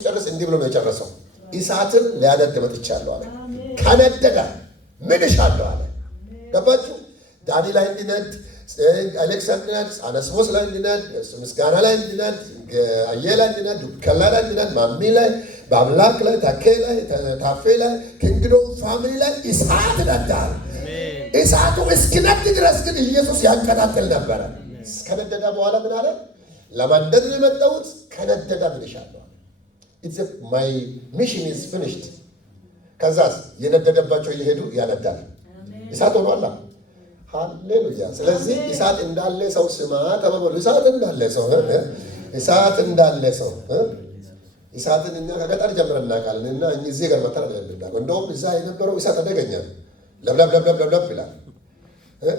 ጨርስ እንዲህ ብሎ ነው የጨረሰው። ኢሳትን ሊያነድ መጥቻለሁ አለ። ከነደደ ምን እሻለሁ አለ። ገባችሁ? ዳኒ ላይ እንዲነድ፣ አሌክሳንድር ላይ፣ አነስሞስ ላይ እንዲነድ፣ ምስጋና ላይ እንዲነድ፣ አየ ላይ እንዲነድ፣ ከላ ላይ እንዲነድ፣ ማሚ ላይ፣ በአምላክ ላይ፣ ታኬ ላይ፣ ታፌ ላይ፣ ኪንግዶ ፋሚሊ ላይ ኢሳት ነዳል። ኢሳቱ እስኪነድ ድረስ ግን ኢየሱስ ያንቀጣጥል ነበረ። ከነደደ በኋላ ምን አለ? ለማንደድ ነው የመጣሁት። ከነደደ ምን እሻለሁ? My mission is finished. ከዛስ የነደደባቸው እየሄዱ ያነዳል። ኢሳት ሆኗል። ሃሌሉያ። ስለዚህ ኢሳት እንዳለ ሰው ስማ ተባባሉ። ኢሳት እንዳለ ሰው ኢሳት እንዳለ ሰው ኢሳትን እኛ ከገጠር ጀምረን እናውቃለን። እና እዚህ ጋር መጣ አይደለም። እንደውም እዛ የነበረው ኢሳት አደገኛ ለብለብ ይላል።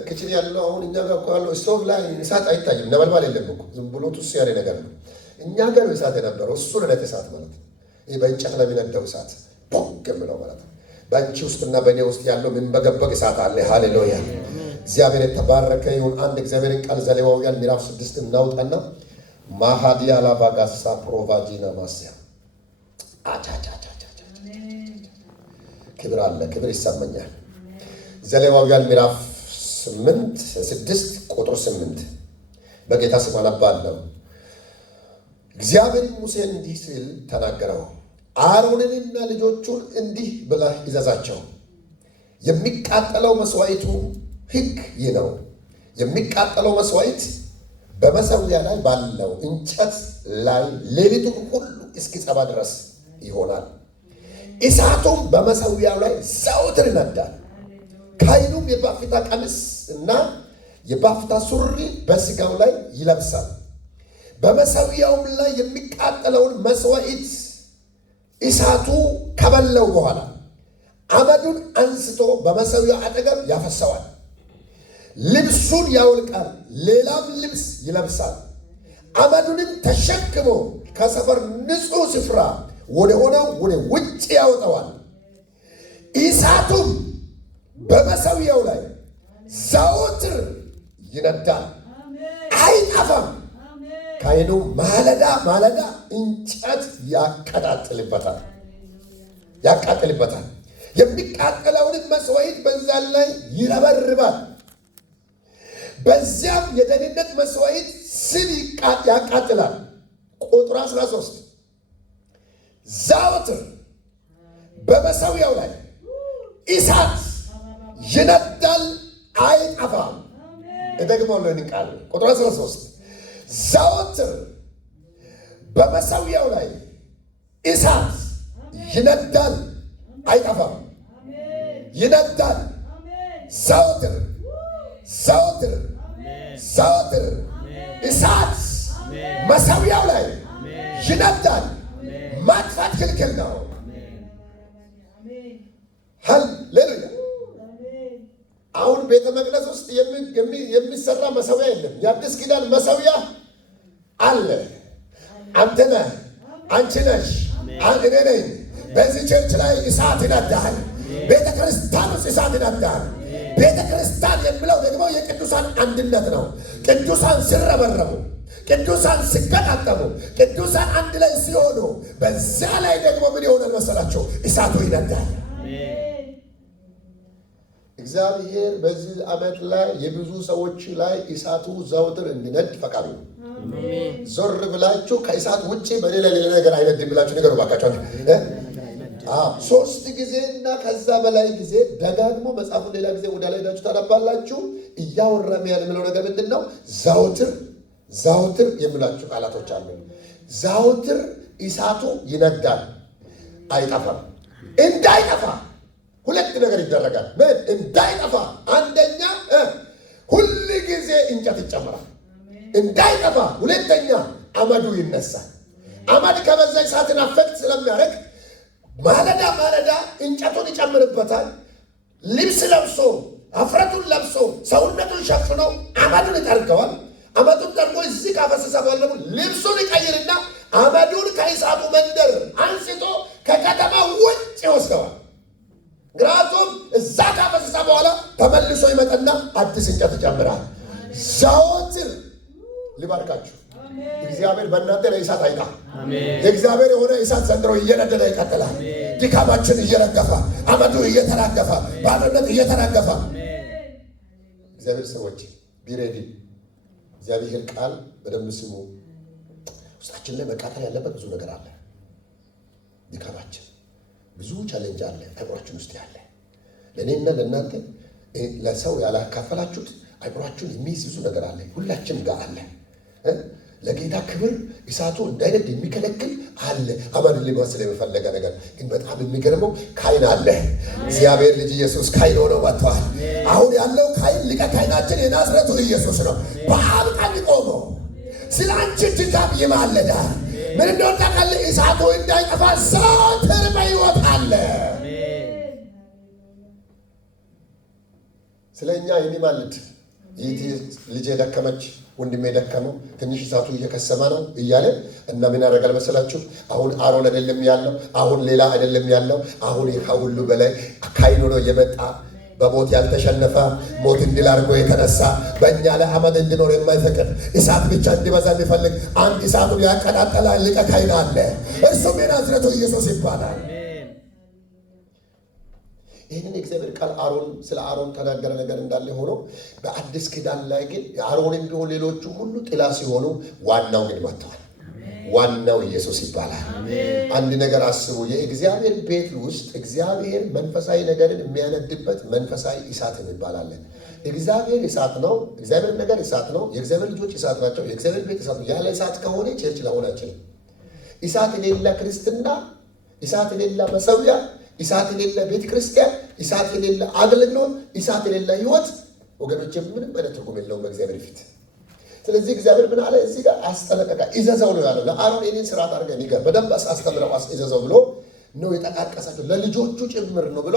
ክችን ያለው አሁን እኛ ጋር ያለው ስቶቭ ላይ ኢሳት አይታይም። ነበልባል የለም እኮ ዝም ብሎ ቱስ ያለ ነገር ነው። እኛ ጋር እሳት የነበረው እሱ ለነት እሳት ማለት ነው። ይሄ በእንጨት ላይ የሚነደው እሳት ቦግ ብለው ማለት ነው። በአንቺ ውስጥና በእኔ ውስጥ ያለው የሚንበገበግ እሳት አለ። ሃሌሉያ። እግዚአብሔር የተባረከ ይሁን። አንድ እግዚአብሔርን ቃል ዘሌዋውያን ምዕራፍ 6 እናውጣና ማሃዲያ ላባጋሳ ፕሮቫጂና ማስያ ክብር አለ። ክብር ይሰማኛል። ዘሌዋውያን ምዕራፍ 6 ቁጥር 8 በጌታ ስም አነባለሁ። እግዚአብሔር ሙሴን እንዲህ ሲል ተናገረው። አሮንንና ልጆቹን እንዲህ ብለህ እዘዛቸው፣ የሚቃጠለው መስዋዕቱ ሕግ ይህ ነው። የሚቃጠለው መስዋዕት በመሠዊያ ላይ ባለው እንጨት ላይ ሌሊቱን ሁሉ እስኪጸባ ድረስ ይሆናል። እሳቱም በመሠዊያው ላይ ዘወትር ይነዳል። ካህኑም የባፍታ ቀሚስ እና የባፍታ ሱሪ በሥጋው ላይ ይለብሳል። በመሠዊያውም ላይ የሚቃጠለውን መስዋዕት እሳቱ ከበላው በኋላ አመዱን አንስቶ በመሠዊያው አጠገብ ያፈሰዋል። ልብሱን ያወልቃል፣ ሌላም ልብስ ይለብሳል። አመዱንም ተሸክሞ ከሰፈር ንጹሕ ስፍራ ወደ ሆነው ወደ ውጭ ያወጣዋል። እሳቱም በመሠዊያው ላይ ዘወትር ይነዳል፣ አይጠፋም። ካህኑ ማለዳ ማለዳ እንጨት ያቃጥልበታል። የሚቃጠለውንም መስዋዕት በዛ ላይ ይረበርባል። በዚያም የደህንነት መስዋዕት ስብ ያቃጥላል። ቁጥር 13 ዘወትር በመሠዊያው ላይ እሳት ይነዳል፣ አይጠፋም። እደግማለሁ ይህን ቃል ቁጥር 13 ዘወትር በመሠዊያው ላይ እሳት ይነዳል፣ አይጠፋም። ይነዳል ዘወትር እሳት መሠዊያው ላይ ይነዳል። ማጥፋት ክልክል ነው። ሃሌሉያ። አሁን ቤተ መቅደስ ውስጥ የሚሰራ መሠዊያ የለም። የአዲስ ኪዳን መሠዊያ አለ። አንተ ነህ፣ አንቺ ነሽ፣ እኔ ነኝ። በዚህ ቸርች ላይ እሳት ይነዳል። ቤተ ክርስቲያን ውስጥ እሳት ይነዳል። ቤተ ክርስቲያን የሚለው ደግሞ የቅዱሳን አንድነት ነው። ቅዱሳን ሲረበረቡ፣ ቅዱሳን ሲገጣጠሙ፣ ቅዱሳን አንድ ላይ ሲሆኑ በዛ ላይ ደግሞ ምን ይሆናል መሰላቸው? እሳቱ ይነዳል። እግዚአብሔር በዚህ ዓመት ላይ የብዙ ሰዎች ላይ እሳቱ ዘውትር እንዲነድ ፈቃዱ ነው። ዞር ብላችሁ ከእሳት ውጭ በሌላ ነገር አይነድም ብላችሁ ነገሩ ባካችሁ። 3 ጊዜ እና ከዛ በላይ ጊዜ ደጋግሞ መጽሐፉን ሌላ ጊዜ ወደ ላይ ሄዳችሁ ታነባላችሁ። እያወራም ያለው ነገር ምንድን ነው? ዘውትር የሚላችሁ ቃላቶች አሉ። ዘውትር እሳቱ ይነዳል፣ አይጠፋም። እንዳይጠፋ 2 ነገር ይደረጋል። ምን እንዳይጠፋ? አንደኛ ሁል ጊዜ እንጨት ይጨምራል እንዳይጠፋ። 2ኛ አመዱ ይነሳል። አመድ ከበዛ እሳትን አፈክት ስለሚያደርግ ማለዳ ማለዳ እንጨቱን ይጨምርበታል። ልብስ ለብሶ አፍረቱን ለብሶ ሰውነቱን ሸፍኖ አመዱን ይጠርገዋል። አመዱን ጠርጎ እዚህ ካፈሰሰ በኋላ ልብሱን ይቀይርና አመዱን ከእሳቱ መንደር አንስቶ ከከተማ ውጭ ይወስደዋል። ምክንያቱም እዛ ካፈሰሰ በኋላ ተመልሶ ይመጣና አዲስ እንጨት ይጨምራል። ዘወትር ሊባርካችሁ እግዚአብሔር በእናንተ ላይ እሳት አይጣ። የእግዚአብሔር የሆነ እሳት ዘንድሮ እየነደደ ይቀጥላል። ድካማችን እየረገፈ፣ አመዱ እየተራገፈ፣ ባዶነት እየተራገፈ። እግዚአብሔር ሰዎች ቢሬዲ እግዚአብሔር ቃል በደንብ ስሙ። ውስጣችን ላይ መቃጠል ያለበት ብዙ ነገር አለ። ድካማችን ብዙ ቻሌንጅ አለ አይምሯችን ውስጥ ያለ። ለእኔና ለእናንተ ለሰው ያላካፈላችሁት አይምሯችሁን የሚይዝ ብዙ ነገር አለ፣ ሁላችን ጋር አለ። ለጌታ ክብር እሳቱ እንዳይነድ የሚከለክል አለ። አማን ሊመስል የፈለገ ነገር ግን በጣም የሚገርመው ካይን አለ። እግዚአብሔር ልጅ ኢየሱስ ካይን ሆኖ መጥቷል። አሁን ያለው ካይን ሊቀ ካይናችን የናዝሬቱ ኢየሱስ ነው። በአብ ቀኝ ቆሞ ስለ አንቺ ድካም ይማለዳል። ምን እንደሆነ ታውቃለህ? እሳቱ እንዳይጠፋ ዘወትር በሕይወት አለ። ስለኛ የሚማልድ ይህ ልጄ ደከመች፣ ወንድሜ ደከመው፣ ትንሽ እሳቱ እየከሰመ ነው እያለ እና ምን ያደርጋል መሰላችሁ? አሁን አሮን አይደለም ያለው፣ አሁን ሌላ አይደለም ያለው፣ አሁን ከሁሉ በላይ ካይን ሆኖ የመጣ በሞት ያልተሸነፈ ሞት እንድል አድርጎ የተነሳ በእኛ ላይ አመድ እንዲኖር የማይፈቅድ እሳት ብቻ እንዲበዛ የሚፈልግ አንድ እሳቱን ያቀጣጠለ ሊቀ ካህን አለ። እርሱም የናዝሬቱ ኢየሱስ ይባላል። ይህንን የእግዚአብሔር ቃል ስለ አሮን ተናገረ ነገር እንዳለ ሆኖ በአዲስ ኪዳን ላይ ግን አሮንም ቢሆን ሌሎቹ ሁሉ ጥላ ሲሆኑ ዋናው ግን መጥተዋል። ዋናው ኢየሱስ ይባላል። አንድ ነገር አስቡ። የእግዚአብሔር ቤት ውስጥ እግዚአብሔር መንፈሳዊ ነገርን የሚያነድበት መንፈሳዊ እሳት እንባላለን። እግዚአብሔር እሳት ነው። እግዚአብሔር ነገር እሳት ነው። የእግዚአብሔር ልጆች እሳት ናቸው። የእግዚአብሔር ቤት እሳት ነው። ያለ እሳት ከሆነ ቸርች ለሆነ አይችልም። እሳት የሌለ ክርስትና፣ እሳት የሌለ መሰዊያ፣ እሳት የሌለ ቤተ ክርስቲያን፣ እሳት የሌለ አገልግሎት፣ እሳት የሌለ ህይወት ወገኖች ምንም አይነት ትርጉም የለውም በእግዚአብሔር ፊት። ስለዚህ እግዚአብሔር ምን አለ እዚህ ጋር አስጠነቀቀ። ይዘዘው ነው ያለው ለአሮን ይህንን ስርዓት አድርገህ ንገር፣ በደንብ አስተምረው፣ ይዘዘው ብሎ ነው የጠቃቀሳቸው። ለልጆቹ ጭምር ነው ብሎ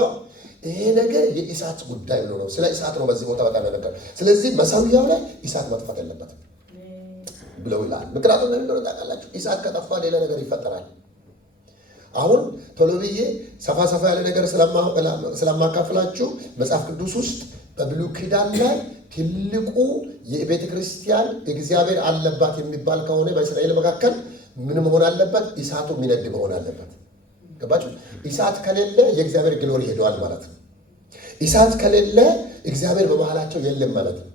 ይሄ ነገር የእሳት ጉዳይ ብሎ ነው። ስለ እሳት ነው በዚህ ቦታ በጣም ነገር። ስለዚህ መሰዊያው ላይ እሳት መጥፋት የለበትም ብለው ይላል። ምክንያቱም ምን እንደሆነ ታውቃላችሁ? እሳት ከጠፋ ሌላ ነገር ይፈጠራል። አሁን ቶሎ ብዬ ሰፋ ያለ ነገር ስለማካፍላችሁ መጽሐፍ ቅዱስ ውስጥ በብሉይ ኪዳን ላይ ትልቁ የቤተ ክርስቲያን እግዚአብሔር አለባት የሚባል ከሆነ በእስራኤል መካከል ምን መሆን አለበት? እሳቱ የሚነድ መሆን አለበት። ገባችሁ? እሳት ከሌለ የእግዚአብሔር ግሎሪ ሄደዋል ማለት ነው። እሳት ከሌለ እግዚአብሔር በመሃላቸው የለም ማለት ነው።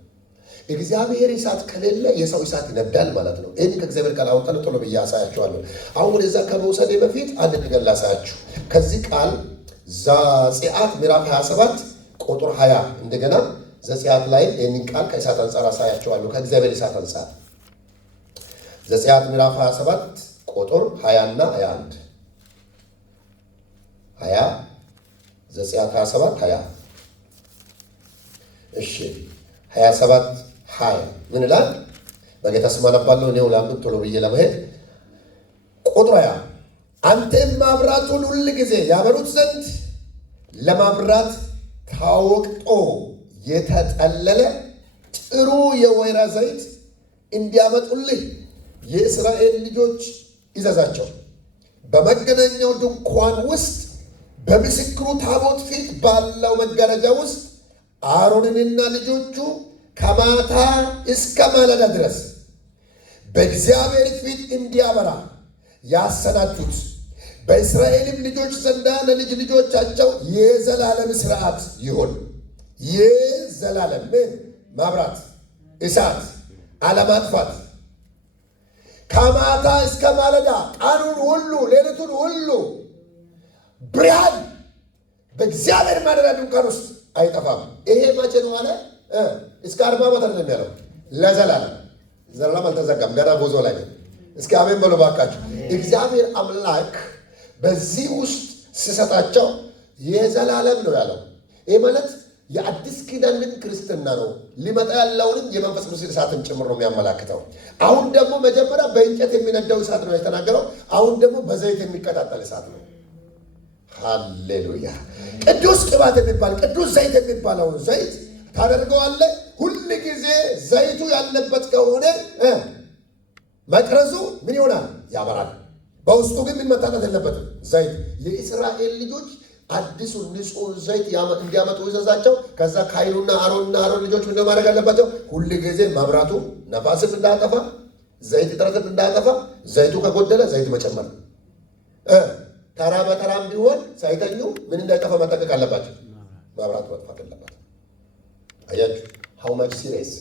እግዚአብሔር እሳት ከሌለ የሰው እሳት ይነዳል ማለት ነው። ይህን ከእግዚአብሔር ቃል አውጥተን ቶሎ ብዬ አሳያችኋለሁ። አሁን ወደዛ ከመውሰዴ በፊት አንድ ነገር ላሳያችሁ። ከዚህ ቃል ዘጸአት ምዕራፍ 27 ቁጥር 20 እንደገና ዘጸአት ላይ ይህንን ቃል ከእሳት አንጻር አሳያችኋለሁ። ከእግዚአብሔር እሳት አንጻር ዘጸአት ምዕራፍ 27 ቁጥር 20 እና 21 20 ዘጸአት 27 20 እሺ 27 20 ምን ይላል? በጌታ ስም አነባለሁ። እኔው ላምጥ ቶሎ ብዬ ለመሄድ ቁጥር 20 አንተም ማብራቱን ሁል ጊዜ ያበሩት ዘንድ ለማብራት ታወቅጦ የተጠለለ ጥሩ የወይራ ዘይት እንዲያመጡልህ የእስራኤል ልጆች ይዘዛቸው። በመገናኛው ድንኳን ውስጥ በምስክሩ ታቦት ፊት ባለው መጋረጃ ውስጥ አሮንንና ልጆቹ ከማታ እስከ ማለዳ ድረስ በእግዚአብሔር ፊት እንዲያበራ ያሰናዱት። በእስራኤልም ልጆች ዘንዳ ለልጅ ልጆቻቸው የዘላለም ሥርዓት ይሁን። የዘላለም ማብራት፣ እሳት፣ አለማጥፋት ከማታ እስከ ማለዳ ቀኑን ሁሉ ሌሊቱን ሁሉ ብርሃን በእግዚአብሔር ማደሪያ ድንኳን ውስጥ አይጠፋም። ይሄ መቼ ነው አለ? እስከ 40 ዓመት አይደለም ያለው፣ ለዘላለም። ዘላለም አልተዘጋም፣ ገና ጉዞ ላይ ነው። እስኪ አሜን በሉ ባካችሁ። እግዚአብሔር አምላክ በዚህ ውስጥ ሲሰጣቸው የዘላለም ነው ያለው። ይህ ማለት የአዲስ ኪዳንን ክርስትና ነው። ሊመጣ ያለውንም የመንፈስ ቅዱስ እሳትን ጭምር ነው የሚያመላክተው። አሁን ደግሞ መጀመሪያ በእንጨት የሚነደው እሳት ነው የተናገረው። አሁን ደግሞ በዘይት የሚቀጣጠል እሳት ነው። ሃሌሉያ። ቅዱስ ቅባት የሚባል ቅዱስ ዘይት የሚባለው ዘይት ታደርገዋለህ። ሁል ጊዜ ዘይቱ ያለበት ከሆነ መቅረዙ ምን ይሆናል? ያበራል። በውስጡ ግን ምን መታጠት የለበትም? ዘይት። የእስራኤል ልጆች አዲሱ ንጹህ ዘይት እንዲያመጡ ይዘዛቸው። ከዛ ካህኑና አሮን ልጆች ምን ማድረግ አለባቸው? ሁል ጊዜ መብራቱ ነፋስም እንዳያጠፋ ዘይት እጥረትን እንዳያጠፋ ዘይቱ ከጎደለ ዘይት መጨመር ነው። ተራ በተራም ቢሆን ሳይተኙ ምን እንዳይጠፋ መጠቀቅ አለባቸው። ማብራት መጥፋት አለባት። አያችሁ ሃው ማች ሲሪየስ፣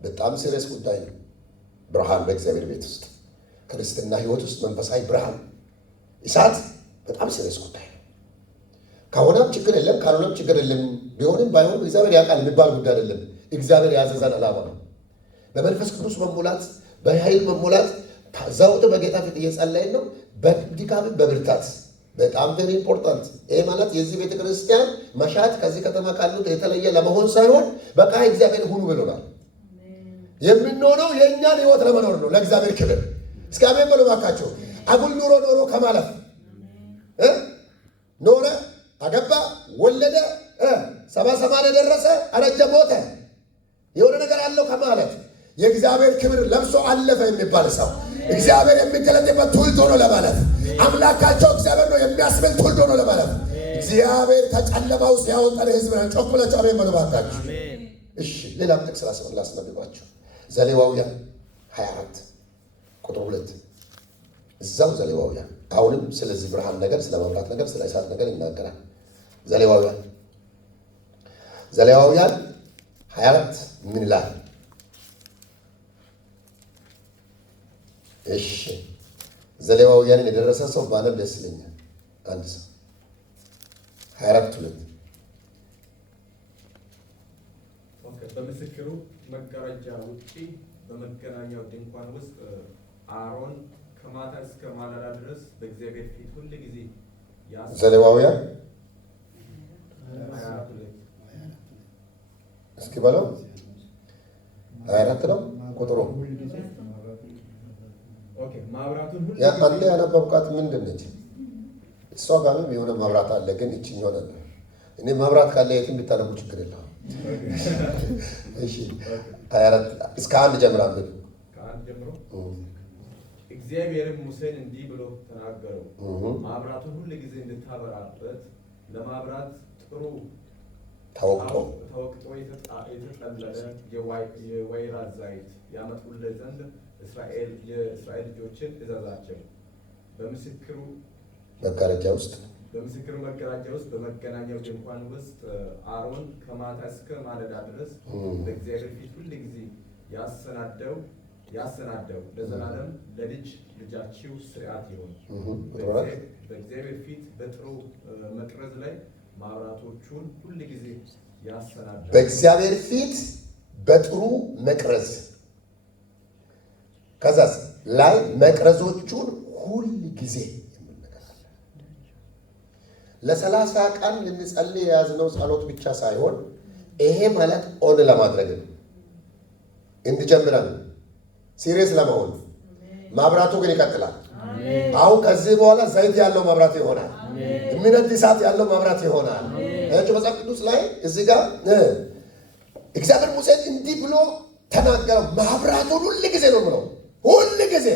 በጣም ሲሪየስ ጉዳይ ነው። ብርሃን በእግዚአብሔር ቤት ውስጥ ክርስትና ህይወት ውስጥ መንፈሳዊ ብርሃን እሳት በጣም ሲሪየስ ጉዳይ ነው። ከሆነም ችግር የለም፣ ካልሆነም ችግር የለም። ቢሆንም ባይሆንም እግዚአብሔር ያውቃል የሚባል ጉዳይ አይደለም። እግዚአብሔር ያዘዘን ዓላማ ነው። በመንፈስ ቅዱስ መሞላት፣ በኃይል መሞላት፣ ዘወትር በጌታ ፊት እየጸለይን ነው። በድካም በብርታት በጣም ቬሪ ኢምፖርታንት። ይሄ ማለት የዚህ ቤተ ክርስቲያን መሻት ከዚህ ከተማ ካሉት የተለየ ለመሆን ሳይሆን በቃ እግዚአብሔር ሁሉ ብሎናል። የምንሆነው የእኛን ህይወት ለመኖር ነው፣ ለእግዚአብሔር ክብር። እስኪ አሜን በሉ ባካቸው። አጉል ኑሮ ኖሮ ከማለፍ ኖረ፣ አገባ፣ ወለደ፣ 70 ደረሰ፣ አረጀ፣ ሞተ፣ የሆነ ነገር አለው ከማለት የእግዚአብሔር ክብር ለብሶ አለፈ የሚባል ሰው እግዚአብሔር የሚገለጥበት ትውልድ ሆኖ ለማለት አምላካቸው እግዚአብሔር ነው የሚያስብል ትውልድ ሆኖ ለማለት እግዚአብሔር ከጨለማ ውስጥ ያወጣን ህዝብ ነው። ጮክ ብላችሁ አሜን በሉ ባካችሁ። እሺ ሌላም ጥቅስ ላስነብባችሁ። ዘሌዋውያን 24 ቁጥር 2 እዛው ዘሌዋውያን አሁንም ስለዚህ ብርሃን ነገር፣ ስለ መብራት ነገር፣ ስለ እሳት ነገር ይናገራል። ዘሌዋውያን 24 ምን ይላል? እሺ ዘሌዋውያንን የደረሰ ሰው ባነብ ደስ ይለኛል። አንድ ሰው 24:2 በምስክሩ መጋረጃ ውጪ በመገናኛው ድንኳን ውስጥ አሮን ከማታ እስከ ማለዳ ድረስ በእግዚአብሔር ፊት ሁል ጊዜ ዘሌዋውያን 24:2 እስኪ በለው 24 ነው ቁጥሩ። ማብራቱን ሁሉ አንተ ያነበብካት ምንድን ነች? እሷ ጋርም የሆነ መብራት አለ፣ ግን እቺኝ ሆነ። እኔ መብራት ካለ የትም ቢታነቡ ችግር የለውም። እሺ 24 እስከ 1 ጀምራለሁ። ከአንድ ጀምሮ እግዚአብሔርም ሙሴን እንዲህ ብሎ ተናገረው፣ ማብራቱን ሁሉ ጊዜ እንድታበራበት ለማብራት ጥሩ ተወቅጦ የተጠለለ የወይራ ዘይት ያመጡልህ ዘንድ የእስራኤል ልጆችን እዘዛቸው። በምስክሩ መጋረጃ ውስጥ በመገናኛው ድንኳን ውስጥ አሮን ከማታ እስከ ማለዳ ድረስ በእግዚአብሔር ፊት ሁል ጊዜ ያሰናደው ለዘላለም ለልጅ ልጃችሁ ሥርዓት ይሁን። በእግዚአብሔር ፊት በጥሩ መቅረዝ ላይ ማብራቶቹን ሁል ጊዜ ያሰናዳል። በእግዚአብሔር ፊት በጥሩ መቅረዝ ከዛስ ላይ መቅረዞቹን ሁል ጊዜ የምንነጋገር ለ30 ቀን ልንጸልይ የያዝነው ጸሎት ብቻ ሳይሆን ይሄ ማለት ኦን ለማድረግ ነው። እንድጀምረን ሲሪየስ ለመሆን ማብራቱ ግን ይቀጥላል። አሁን ከዚህ በኋላ ዘይት ያለው ማብራት ይሆናል። የሚነድ እሳት ያለው ማብራት ይሆናል። እቺ መጽሐፍ ቅዱስ ላይ እዚህ ጋር እግዚአብሔር ሙሴን እንዲህ ብሎ ተናገረው። ማብራቱን ሁል ጊዜ ነው ብለው ሁል ጊዜ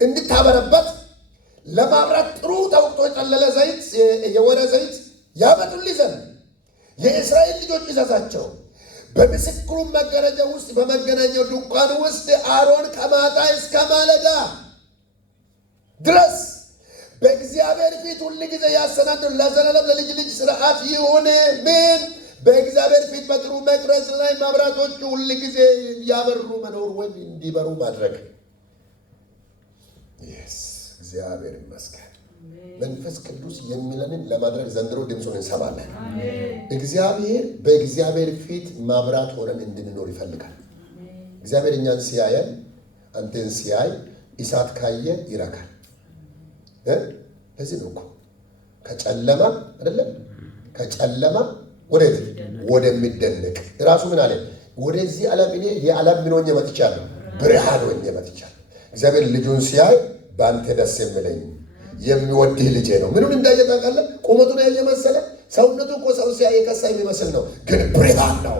እንድታበረበት ለማብራት ጥሩ ተወቅጦ የጠለለ ዘይት የወይራ ዘይት ያመጡልኝ ዘንድ የእስራኤል ልጆች እዘዛቸው። በምስክሩ መጋረጃ ውስጥ በመገናኛው ድንኳን ውስጥ አሮን ከማታ እስከ ማለዳ ድረስ በእግዚአብሔር ፊት ሁል ጊዜ ያሰናድሩ፣ ለዘላለም ለልጅ ልጅ ሥርዓት ይሁን። ምን በእግዚአብሔር ፊት በጥሩ መቅረዝ ላይ መብራቶቹ ሁል ጊዜ ያበሩ መኖር ወይም እንዲበሩ ማድረግ። እግዚአብሔር ይመስገን። መንፈስ ቅዱስ የሚለንን ለማድረግ ዘንድሮ ድምፁን እንሰማለን። እግዚአብሔር በእግዚአብሔር ፊት ማብራት ሆነን እንድንኖር ይፈልጋል። እግዚአብሔር እኛን ሲያየን፣ አንተን ሲያይ እሳት ካየ ይረካል። ለዚህ ነው እኮ ከጨለማ አይደለም ከጨለማ ወደሚደነቅ ራሱ ምን አለ? ወደዚህ ዓለም እኔ የዓለም ምን ሆኜ መጥቻለሁ? ብርሃን ሆኜ መጥቻለሁ። እግዚአብሔር ልጁን ሲያይ በአንተ ደስ የሚለኝ የሚወድህ ልጄ ነው። ምኑን እንዳየ ታውቃለህ? ቁመቱን ያየ መሰለ? ሰውነቱ እኮ ሰው ሲያይ የከሳ የሚመስል ነው፣ ግን ብርሃን ነው።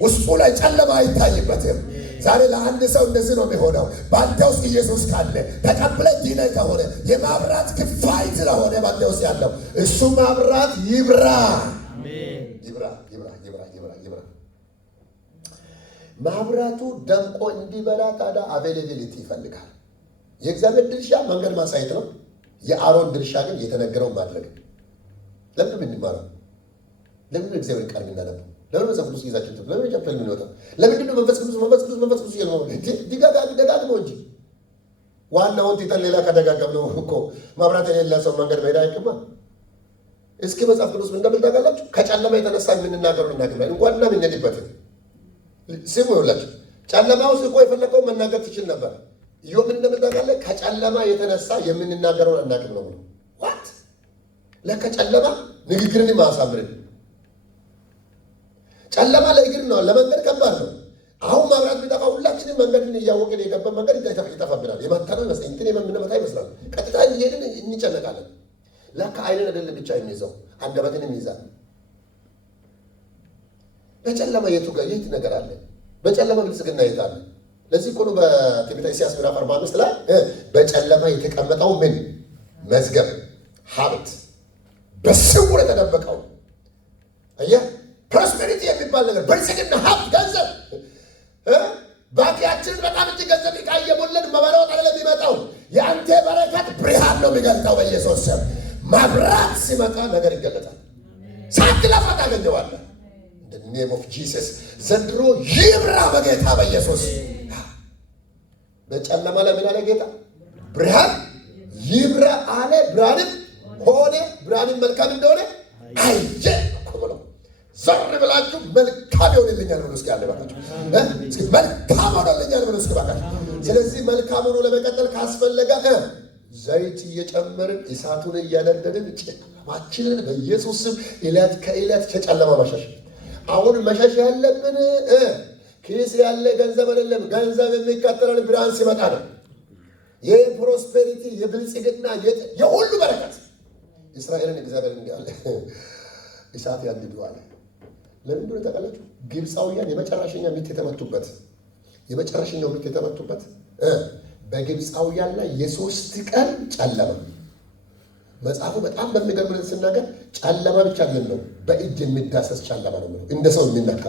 ውስጡ ላይ ጨለማ አይታይበትም። ዛሬ ለአንድ ሰው እንደዚህ ነው የሚሆነው። በአንተ ውስጥ ኢየሱስ ካለ ተቀብለህ ድነህ ከሆነ የማብራት ክፋይ ስለሆነ በአንተ ውስጥ ያለው እሱ ማብራት ይብራ። ማብራቱ ደምቆ እንዲበራ ታዲያ አቬሌቢሊቲ ይፈልጋል። የእግዚአብሔር ድርሻ መንገድ ማሳየት ነው። የአሮን ድርሻ ግን የተነገረውን ማድረግ። ለምን የምንማረው? ለምን እግዚአብሔር ቃል የምናነበው? ለምን መጽሐፍ ቅዱስ ይዛችሁ ትብ? ለምን ቻፕተር የምንወጣው? ለምንድን ነው መንፈስ ቅዱስ ይልነው? ደጋግሞ እንጂ ዋናውን ትተን ሌላ ከደጋገምነው እኮ ማብራት የሌለ ሰው መንገድ መሄድ አይቅማ። እስኪ መጽሐፍ ቅዱስ ምን እንደሚል ታውቃላችሁ? ከጨለማ የተነሳ የምንናገረው እናገራለን። እንኳንና የምንሄድበትን ስሙ። ይኸውላችሁ ጨለማ ውስጥ እኮ የፈለገው መናገር ትችል ነበር። ኢዮብ ምን እንደሚል ታውቃለህ? ከጨለማ የተነሳ የምንናገረውን አናውቅም ነው ብሎ ዋት ለካ ጨለማ ንግግርን ማሳምርን። ጨለማ ለእግር ነው፣ ለመንገድ ከባድ ነው። አሁን ማብራት ቢጠፋ ሁላችንም መንገድን እያወቅን የገባን መንገድ ይጠፋብናል። የማታነው ይመስል እንትን የምንመታ ይመስላል። ቀጥታ እየሄድን እንጨነቃለን። ለካ አይንን አይደለም ብቻ የሚይዘው አንደበትን የሚይዛል። በጨለማ የት ነገር አለ? በጨለማ ብልጽግና የት አለ? ለዚህ እኮ ነው በትንቢተ ኢሳይያስ ምዕራፍ 45 ላይ በጨለማ የተቀመጠው ምን መዝገብ ሀብት በስውር የተደበቀው አየህ፣ ፕሮስፔሪቲ የሚባል ነገር ብልጽግና፣ ሀብት፣ ገንዘብ ባኪያችን በጣም እጅግ ገንዘብ ዕቃ እየሞለን መበረወጥ አይደለም የሚመጣው። የአንተ በረከት ብርሃን ነው የሚገልጠው። በኢየሱስ ስም መብራት ሲመጣ ነገር ይገለጣል። ሳትለፋ ታገኘዋለህ። ኢን ኔም ኦፍ ጂሰስ ዘንድሮ ይብራ በጌታ በኢየሱስ። በጨለማ ላይ ምን አለ ጌታ? ብርሃን ይብራ አለ። ብርሃንም ሆነ። ብርሃንም መልካም እንደሆነ አየ እኮ ብለው ዘር ብላችሁ መልካም ይሆንልኛል ብሎ እስኪ ያለ ባካችሁ እስኪ መልካም ሆኖልኛል ብሎ እስኪ ባካችሁ። ስለዚህ መልካም ሆኖ ለመቀጠል ካስፈለገ ዘይት እየጨመርን እሳቱን እያነደድን ጨለማችንን በኢየሱስ ስም ዕለት ከዕለት ከጨለማ መሸሽ። አሁን መሸሽ ያለብን ኪስ ያለ ገንዘብ አይደለም። ገንዘብ የሚከተለን ብርሃን ሲመጣ ነው። የፕሮስፔሪቲ የብልጽግና የሁሉ በረከት እስራኤልን እግዚአብሔር እንዲህ አለ፣ እሳት ያንድደዋል። ለምን እንደሆነ ታውቃላችሁ? ግብፃውያን የመጨረሻኛ ምት የተመቱበት በግብፃውያን ላይ የ3 ቀን ጨለማ። መጽሐፉ በጣም በሚገርም ስናገር ጨለማ ብቻ አይደለም፣ በእጅ የሚዳሰስ ጨለማ ነው። እንደ ሰው የሚነካ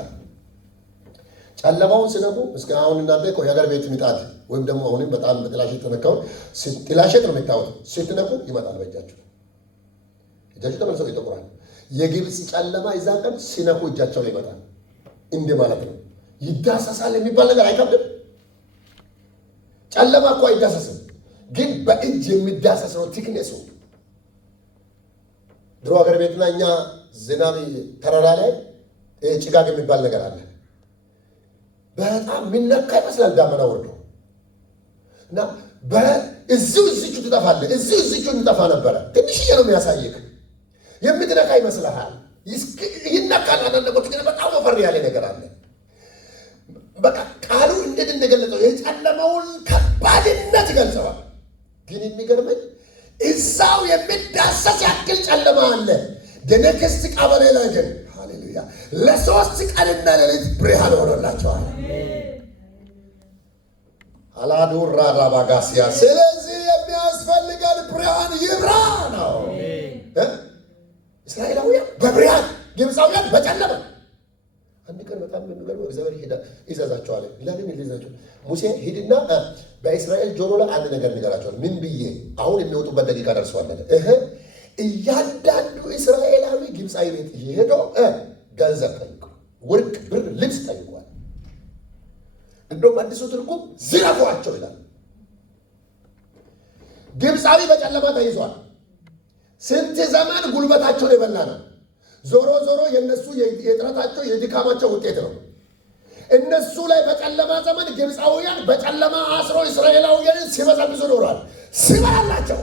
ጨለማውን ሲነኩ እስከ አሁን እናንተ እኮ የሀገር ቤት ምጣድ ወይም ደግሞ አሁንም በጣም በጥላሸት የተነካው ጥላሸት ነው የምታወት። ስትነኩ ይመጣል በእጃችሁ ተመልሰው ይጠቁራል። የግብፅ ጨለማ ይዛ ቀን ሲነኩ እጃቸው ላይ ይመጣል። እንዲህ ማለት ነው። ይዳሰሳል የሚባል ነገር አይከብድም። ጨለማ እኮ አይዳሰስም፣ ግን በእጅ የሚዳሰስ ነው ቲክኔሱ። ድሮ ሀገር ቤትና እኛ ዝናብ ተራራ ላይ ጭጋግ የሚባል ነገር አለ። በጣም የሚነካ ይመስላል ዳመና ወርዶ እና እዚሁ ትጠፋለህ። እዚሁ ትጠፋ ነበረ። ትንሽዬ ነው የሚያሳይክ። የምትነካ ይመስልሃል። ይነካል። አንዳንድ ቦት ግን በጣም ወፈር ያለ ነገር አለ። በቃ ቃሉ እንዴት እንደገለጸው የጨለማውን ከባድነት ይገልጸዋል። ግን የሚገርመኝ እዛው የሚዳሰስ ያክል ጨለማ አለ። ደነክስት ቀበሌ ላይ ግን ሃሌሉያ ለ3 ቀንና ሌሊት ብርሃን ሆኖላቸዋል። አላዱራ ራባጋሲያ። ስለዚህ የሚያስፈልገን ብርሃን ይብራ ነው። እስራኤላውያን በብርሃን ግብፃውያን በጨለማ። አንድ ቀን በጣም የሚገርመው እግዚአብሔር ይዘዛቸዋል። ለምን ይዘዛቸው? ሙሴ ሂድና በእስራኤል ጆሮ ላይ አንድ ነገር ንገራቸዋል። ምን ብዬ? አሁን የሚወጡበት ደቂቃ ደርሷል። እያንዳንዱ እስራኤላዊ ግብፃዊ ቤት ሄዶ ገንዘብ ጠይቁ፣ ወርቅ፣ ብር፣ ልብስ ጠይቋል። እንደውም አዲሱ ትርጉም ዝረፏቸው ይላል። ግብፃዊ በጨለማ ተይዟል። ስንት ዘመን ጉልበታቸውን የበላ ነው። ዞሮ የነሱ የጥረታቸው የድካማቸው ውጤት ነው። እነሱ ላይ በጨለማ ዘመን ግብፃውያን በጨለማ አስሮ እስራኤላውያንን ሲበዘብዙ ኖሯል። ሲበላላቸው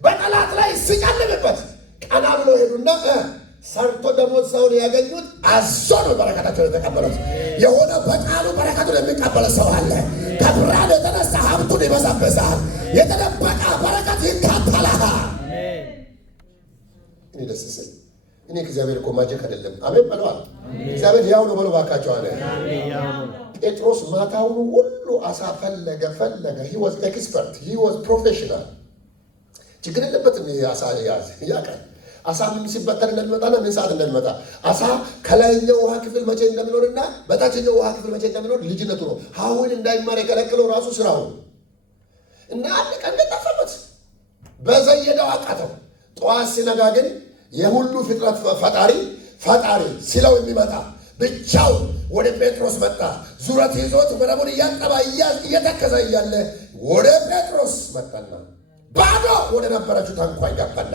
በጠላት ላይ ሲጨልምበት ቀና ብሎ ሄዱና ሰርቶ ደሞዝ ሰውን ያገኙት አዞ ነው በረከታቸውን የተቀበሉት። የሆነ በቃሉ በረከቱን የሚቀበል ሰው አለ። ከብርሃን የተነሳ ሀብቱን ይበዛበዛል። የተደበቀ በረከት ይካተላል። እኔ ደስ ሲል እኔ እግዚአብሔር እኮ ማጀክ አይደለም። አሜን በለዋል። እግዚአብሔር ያው ነው በለው ባካቸው አለ። ጴጥሮስ ማታውን ሁሉ አሳ ፈለገ። he was expert, he was professional። ችግር የለበትም። አሳ ያዝ ያቀል አሳ ምን ሲበተን እንደሚመጣና ምን ሰዓት እንደሚመጣ አሳ ከላይኛው ውሃ ክፍል መቼ እንደሚኖርና በታችኛው ውሃ ክፍል መቼ እንደሚኖር ልጅነቱ ነው። አሁን እንዳይማር የከለከለው ራሱ ስራው እና አንድ ቀን ጠፋበት። በዘየዳው አቃተው። ጠዋት ሲነጋ ግን የሁሉ ፍጥረት ፈጣሪ ሲለው የሚመጣ ብቻው ወደ ጴጥሮስ መጣ። ዙረት ይዞት መረቡን እያጠባ እየተከዘ እያለ ወደ ጴጥሮስ መጣና ባዶ ወደ ነበረችው ታንኳ ገባና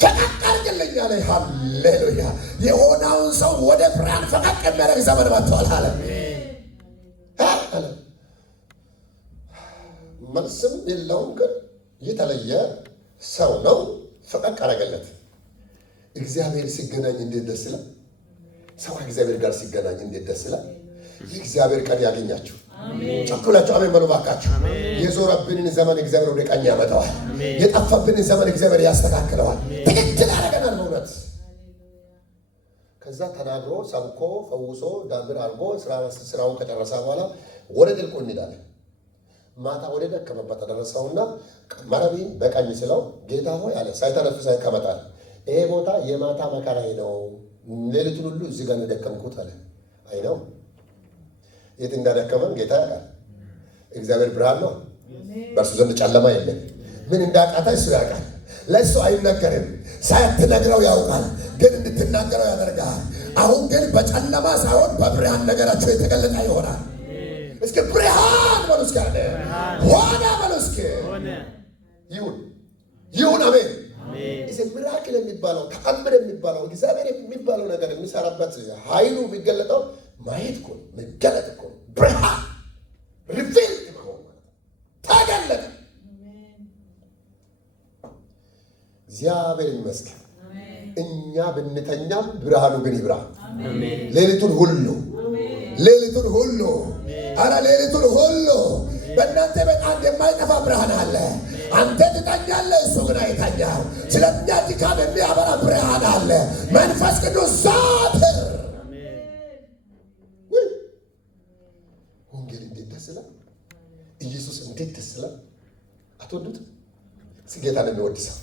ፈቀቅ አድርግልኝ አለ። ሃሌሉያ! የሆነውን ሰው ወደ ብርሃን ፈቀቅ የሚያደርግ ዘመን መጥቷል አለ። መልስም የለውም፣ ግን የተለየ ሰው ነው። ፈቀቅ አደረገለት። እግዚአብሔር ሲገናኝ እንዴት ደስ ይላል! ሰው ከእግዚአብሔር ጋር ሲገናኝ እንዴት ደስ ይላል! የእግዚአብሔር ቀን ያገኛችሁ። ጨኩላችሁ አሜን በሉ ባካችሁ። የዞረብንን ዘመን እግዚአብሔር ወደ ቀኝ ያመጣዋል። የጠፋብንን ዘመን እግዚአብሔር ያስተካክለዋል። ትክክል ያደረገናል በእውነት። ከዛ ተናግሮ ሰብኮ ፈውሶ ዳብር አድርጎ ስራውን ከጨረሰ በኋላ ወደ ጥልቁ እንሄዳለን። ማታ ወደ ደከመበት ተደረሰውና መረቤን በቀኝ ስለው ጌታ ሆይ አለ ሳይተነፍስ ይቀመጣል። ይሄ ቦታ የማታ መከራዬ ነው፣ ሌሊቱን ሁሉ እዚህ ጋር እንደደከምኩት አለ። አይ ነው የት እንዳደከመን ጌታ ያውቃል። እግዚአብሔር ብርሃን ነው፣ በእርሱ ዘንድ ጨለማ የለም። ምን እንዳቃታ እሱ ያውቃል። ለእሱ አይነገርም፣ ሳትነግረው ያውቃል፣ ግን እንድትናገረው ያደርጋል። አሁን ግን በጨለማ ሳይሆን በብርሃን ነገራቸው የተገለጠ ይሆናል። እስኪ ብርሃን በሉ እስኪ አለ ሆነ በሉ እስኪ ይሁን አሜን። እዚህ ሚራክል የሚባለው ተአምር የሚባለው እግዚአብሔር የሚባለው ነገር የሚሰራበት ኃይሉ የሚገለጠው ማየት እኮ መገለጥ እኮ ብርሃን ሪቪል መሆን ተገለጠ። እግዚአብሔር ይመስገን። እኛ ብንተኛም ብርሃኑ ግን ይብራ። ሌሊቱን ሁሉ አረ ሌሊቱን ሁሉ በእናንተ ቤት አንድ የማይጠፋ ብርሃን አለ። አንተ ትተኛለህ፣ እሱ ግን አይተኛም። ስለኛ ድካም የሚያበራ ብርሃን አለ። መንፈስ ቅዱስ ዛትር ወንጌል እንዴት ደስ ይላል! ኢየሱስ እንዴት ደስ ይላል! አትወዱት? ጌታን የሚወድ ሰው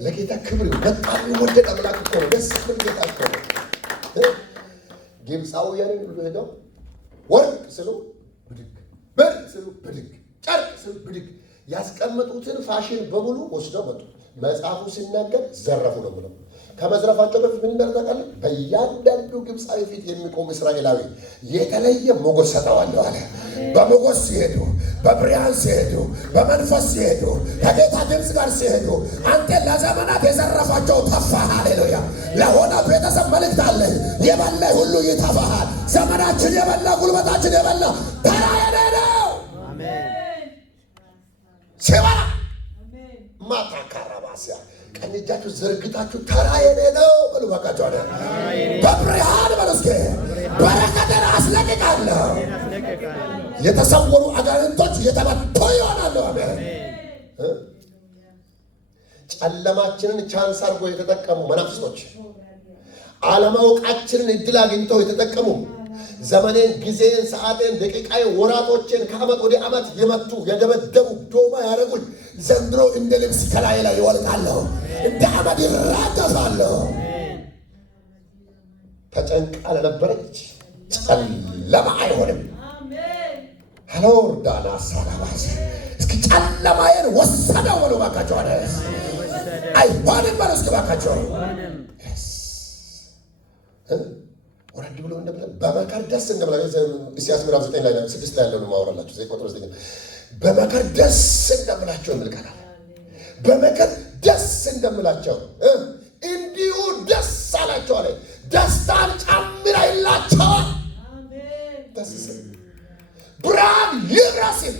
ለጌታ ክብር በጣም የሚወደድ አምላክ እኮ ነው። ደስ የሚል ጌታ እኮ ነው። ግብፃውያንን ሁሉ ሄደው ወርቅ ስሉ ብድግ፣ ብር ስሉ ብድግ፣ ጨርቅ ስሉ ብድግ፣ ያስቀመጡትን ፋሽን በሙሉ ወስደው መጡ። መጽሐፉ ሲናገር ዘረፉ ነው ብለው። ከመዝረፋቸው በፊት ምን እንደርታቃለ? በእያንዳንዱ ግብፃዊ ፊት የሚቆም እስራኤላዊ የተለየ ሞገስ ሰጠዋለሁ አለ። በሞገስ ሲሄዱ፣ በብርሃን ሲሄዱ፣ በመንፈስ ሲሄዱ፣ ከጌታ ድምፅ ጋር ሲሄዱ አንተ ለዘመናት የዘረፋቸው ተፋህ። ሃሌሉያ! ለሆነ ቤተሰብ መልእክት አለ። የበላ ሁሉ ይተፋሃል። ዘመናችን የበላ ጉልበታችን የበላ ተራ የሌለው ሲበላ ማታካራባሲያ ቀኝ እጃችሁ ዘርግታችሁ ተራ የሌለው በሉ ባካችሁ አለ። በብርሃን በሉ እስኪ በረከትን አስለቅቃለሁ። የተሰወሩ አጋንንቶች የተመቱ ይሆናሉ። አሜን። ጨለማችንን ቻንስ አድርጎ የተጠቀሙ መናፍስቶች አለማወቃችንን እድል አግኝተው የተጠቀሙ ዘመኔን፣ ጊዜን፣ ሰዓቴን፣ ደቂቃዬን፣ ወራቶችን ከዓመት ወደ ዓመት የመቱ የደበደቡ ዶማ ያደረጉኝ ዘንድሮ እንደ ልብስ ከላይ ላይ ይወልቃለሁ፣ እንደ አመድ ይራገፋለሁ። ተጨንቃ ለነበረች ጨለማ አይሆንም። ሀሎር ዳና ሳላባስ እስኪ ጨለማዬን ወሰደው በሉ ባካቸው አለ። አይሆንም በሉ እስኪ ባካቸው። ወረድ ብሎ እንደብለን በመከር ደስ እንደምላቸው ኢሳይያስ ምዕራፍ 9 ላይ 6 ላይ ያለው ማወራላችሁ ዘይ ቁጥር 9 በመከር ደስ እንደምላቸው ይልካል። በመከር ደስ እንደምላቸው እንዲሁ ደስ አላቸው አለ። ደስታን ጨምራይላቸዋል። ደስ ብርሃን ይራሲል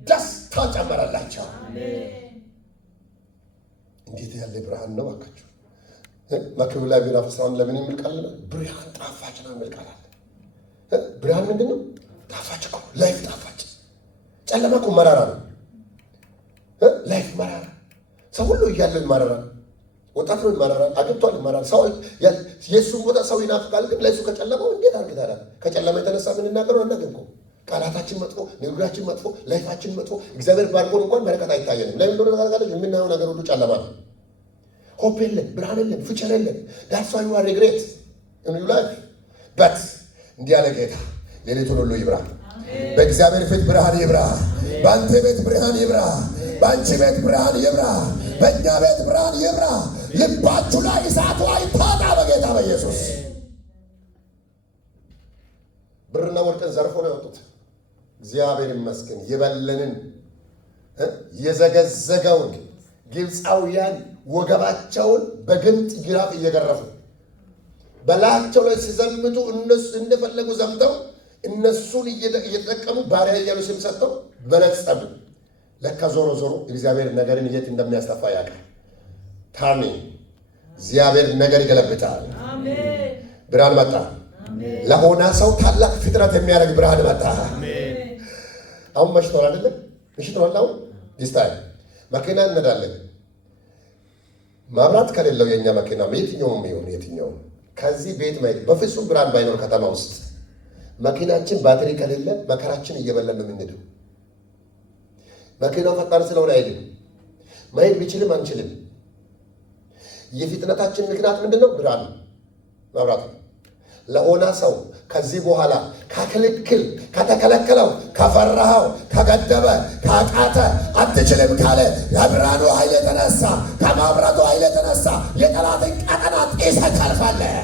ደስታ ጨመረላቸው። እንዴት ያለ ብርሃን ነው ባካችሁ! መክብብ ላይ ምዕራፍ 11 ለምን የሚል ቃል ነው? ብርሃን ጣፋጭ ነው የሚል ቃል አለ። ብርሃን ምንድን ነው? ጣፋጭ እኮ ላይፍ ጣፋጭ። ጨለማ እኮ መራራ ነው። ላይፍ መራራ፣ ሰው ሁሉ እያለን መራራ፣ ወጣት ነው መራራ፣ አግብቷል መራራ። ሰው የእሱን ቦታ ሰው ይናፍቃል፣ ግን ለእሱ ከጨለማው እንዴት አርግታል? ከጨለማ የተነሳ የምንናገረው አናገር እኮ ቃላታችን መጥፎ፣ ንግግራችን መጥፎ፣ ላይፋችን መጥፎ። እግዚአብሔር ባርኮን እንኳን በረከት አይታየንም። ለምን እንደሆነ ታውቃለች? የምናየው ነገር ሁሉ ጨለማ ነው። ሆፕ የለም፣ ብርሃን የለም፣ ፊቸር የለም። ዳትስ ዋይ ዩ አር ሪግሬት ኢን ዩር ላይፍ በት እንዲህ ያለ ጌታ ሌሊቱን ሁሉ ይብራ። በእግዚአብሔር ፊት ብርሃን ይብራ። በአንተ ቤት ብርሃን ይብራ። በአንቺ ቤት ብርሃን ይብራ። በእኛ ቤት ብርሃን ይብራ። ልባችሁ ላይ እሳቱ አይታጣ በጌታ በኢየሱስ። ብርና ወርቅን ዘርፎ ነው ያወጡት። እግዚአብሔር ይመስገን። የበለንን የዘገዘገውን ግብፃውያን ወገባቸውን በግንጥ ጅራፍ እየገረፉ በላያቸው ላይ ሲዘምቱ እነሱ እንደፈለጉ ዘምተው እነሱን እየተጠቀሙ ባሪያ እያሉ ስም ሰጥተው በለጸሙ። ለካ ዞሮ ዞሮ እግዚአብሔር ነገርን የት እንደሚያስጠፋ ያውቃል። ታርኒንግ እግዚአብሔር ነገር ይገለብጣል። ብርሃን መጣ። ለሆነ ሰው ታላቅ ፍጥረት የሚያደርግ ብርሃን መጣ። አሁን መሽቷል አይደለም? መሽቷል። አሁን ዲስታይ መኪና እንነዳለን። ማብራት ከሌለው የኛ መኪና የትኛውም ይሁን የትኛውም ከዚህ ቤት ማየት በፍጹም ብርሃን ባይኖር ከተማ ውስጥ መኪናችን ባትሪ ከሌለ መከራችን እየበለን ነው የምንሄደው። መኪናው ፈጣን ስለሆነ አይደለም። መሄድ ቢችልም አንችልም። የፍጥነታችን ምክንያት ምንድነው? ብርሃን ማብራት። ለሆነ ሰው ከዚህ በኋላ ከክልክል ከተከለከለው ከፈራኸው ከገደበ ካቃተ አትችልም ካለ የብርሃኑ ኃይል የተነሳ ከማብራቱ ኃይል የተነሳ የጠላትን ቀጠና ጢሰህ ታልፋለህ።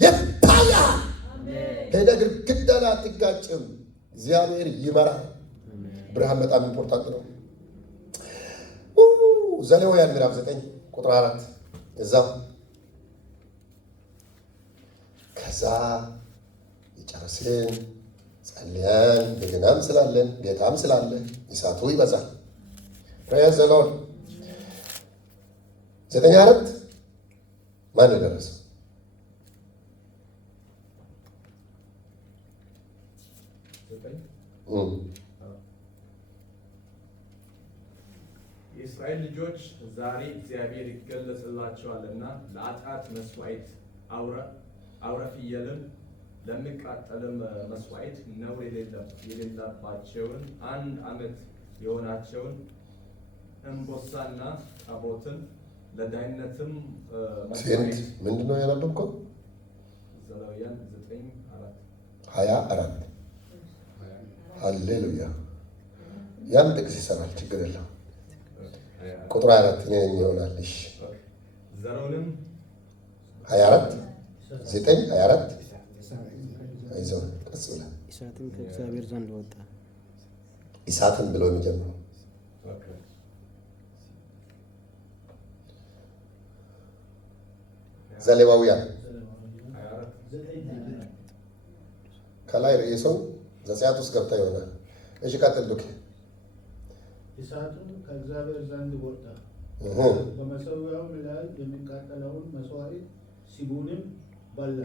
ይታያል። ሄደህ ግድግዳ ላይ አትጋጭም። እግዚአብሔር ይመራል። ብርሃን በጣም ኢምፖርታንት ነው። ዘሌዋውያን ምዕራፍ 9 ቁጥር 4 እዛው ከዛ የጨረስን ጸልያን እንደገናም ስላለን ጌታም ስላለ እሳቱ ይበዛል። ፕሬዝ ዘ ሎርድ 9:4 ማን ደረሰ? የእስራኤል ልጆች ዛሬ እግዚአብሔር ይገለጽላቸዋልና ለኃጢአት መስዋዕት አውራ ፍየልን ለሚቃጠልም መስዋዕት ነውር የሌለባቸውን 1 ዓመት የሆናቸውን እንቦሳና ጠቦትን ለዳይነትም መስዋዕት ምንድን ነው ያነበብከው? ዘሌዋውያን 9:4 24 ሃሌሉያ። ያን ጥቅስ ይሰራል፣ ችግር የለም። ቁጥር 24 እኔ ነኝ ይሆናል። እሺ ዘሮንም 24 9:24 አይዞህ ቀስ ብለህ እሳትም ከእግዚአብሔር ዘንድ ወጣ። እሳትን ብሎ የሚጀምረው ዘሌዋውያን ከላይ ርዕሱን ዘጸአት ውስጥ ገብታ ይሆናል። እሺ ቀጥል ዱክ። እሳቱም ከእግዚአብሔር ዘንድ ወጣ፣ በመሠዊያውም ላይ የሚቃጠለውን መስዋዕት ስቡንም በላ።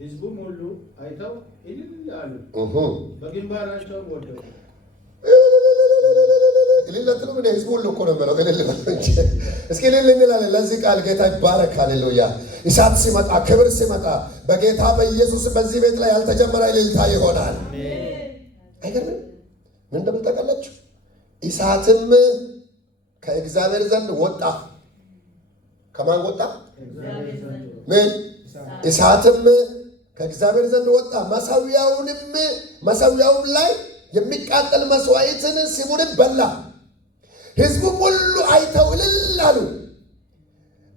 ሕዝቡም ሁሉ አይተው እልል አሉ፣ በግንባራቸውም ወደቁ። እልል አትሉም? እኔ ሕዝቡ ሁሉ እኮ ነው የምለው። እልል በሉ እንጂ እስኪ እልል እንላለን። ለዚህ ቃል ጌታ ይባረክ። ሃሌሉያ። እሳት ሲመጣ፣ ክብር ሲመጣ በጌታ በኢየሱስ በዚህ ቤት ላይ ያልተጀመረ እልልታ ይሆናል። አይገርምም? ምን እንደምታውቃላችሁ? እሳትም ከእግዚአብሔር ዘንድ ወጣ። ከማን ወጣ? ምን? እሳትም ከእግዚአብሔር ዘንድ ወጣ፣ መሠዊያውም ላይ የሚቃጠል መስዋዕትን ስቡንም በላ። ሕዝቡም ሁሉ አይተው እልል አሉ፣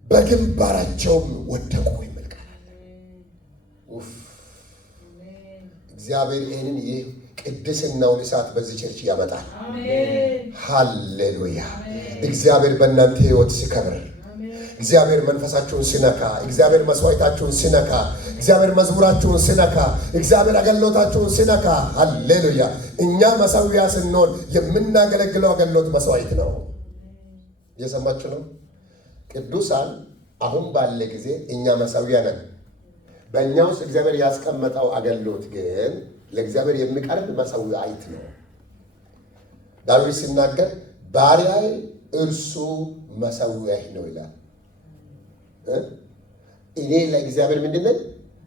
በግንባራቸውም ወደቁ የሚል ቃል አለ። እግዚአብሔር ይህንን ቅድስናውን እሳት በዚህ ቸርች ያመጣል። ሃሌሉያ። እግዚአብሔር በእናንተ ሕይወት ሲከብር፣ እግዚአብሔር መንፈሳችሁን ሲነካ፣ እግዚአብሔር መስዋዕታችሁን ሲነካ፣ እግዚአብሔር መዝሙራችሁን ሲነካ፣ እግዚአብሔር አገልግሎታችሁን ሲነካ፣ ሃሌሉያ። እኛ መሠዊያ ስንሆን የምናገለግለው አገልግሎት መስዋዕት ነው። እየሰማችሁ ነው? ቅዱሳን አሁን ባለ ጊዜ እኛ መሠዊያ ነን። በእኛ ውስጥ እግዚአብሔር ያስቀመጠው አገልግሎት ግን ለእግዚአብሔር የሚቀርብ መስዋዕት ነው። ዳዊት ሲናገር ባሪያዬ እርሱ መሠዊያዬ ነው ይላል። እኔ ለእግዚአብሔር ምንድን ነኝ?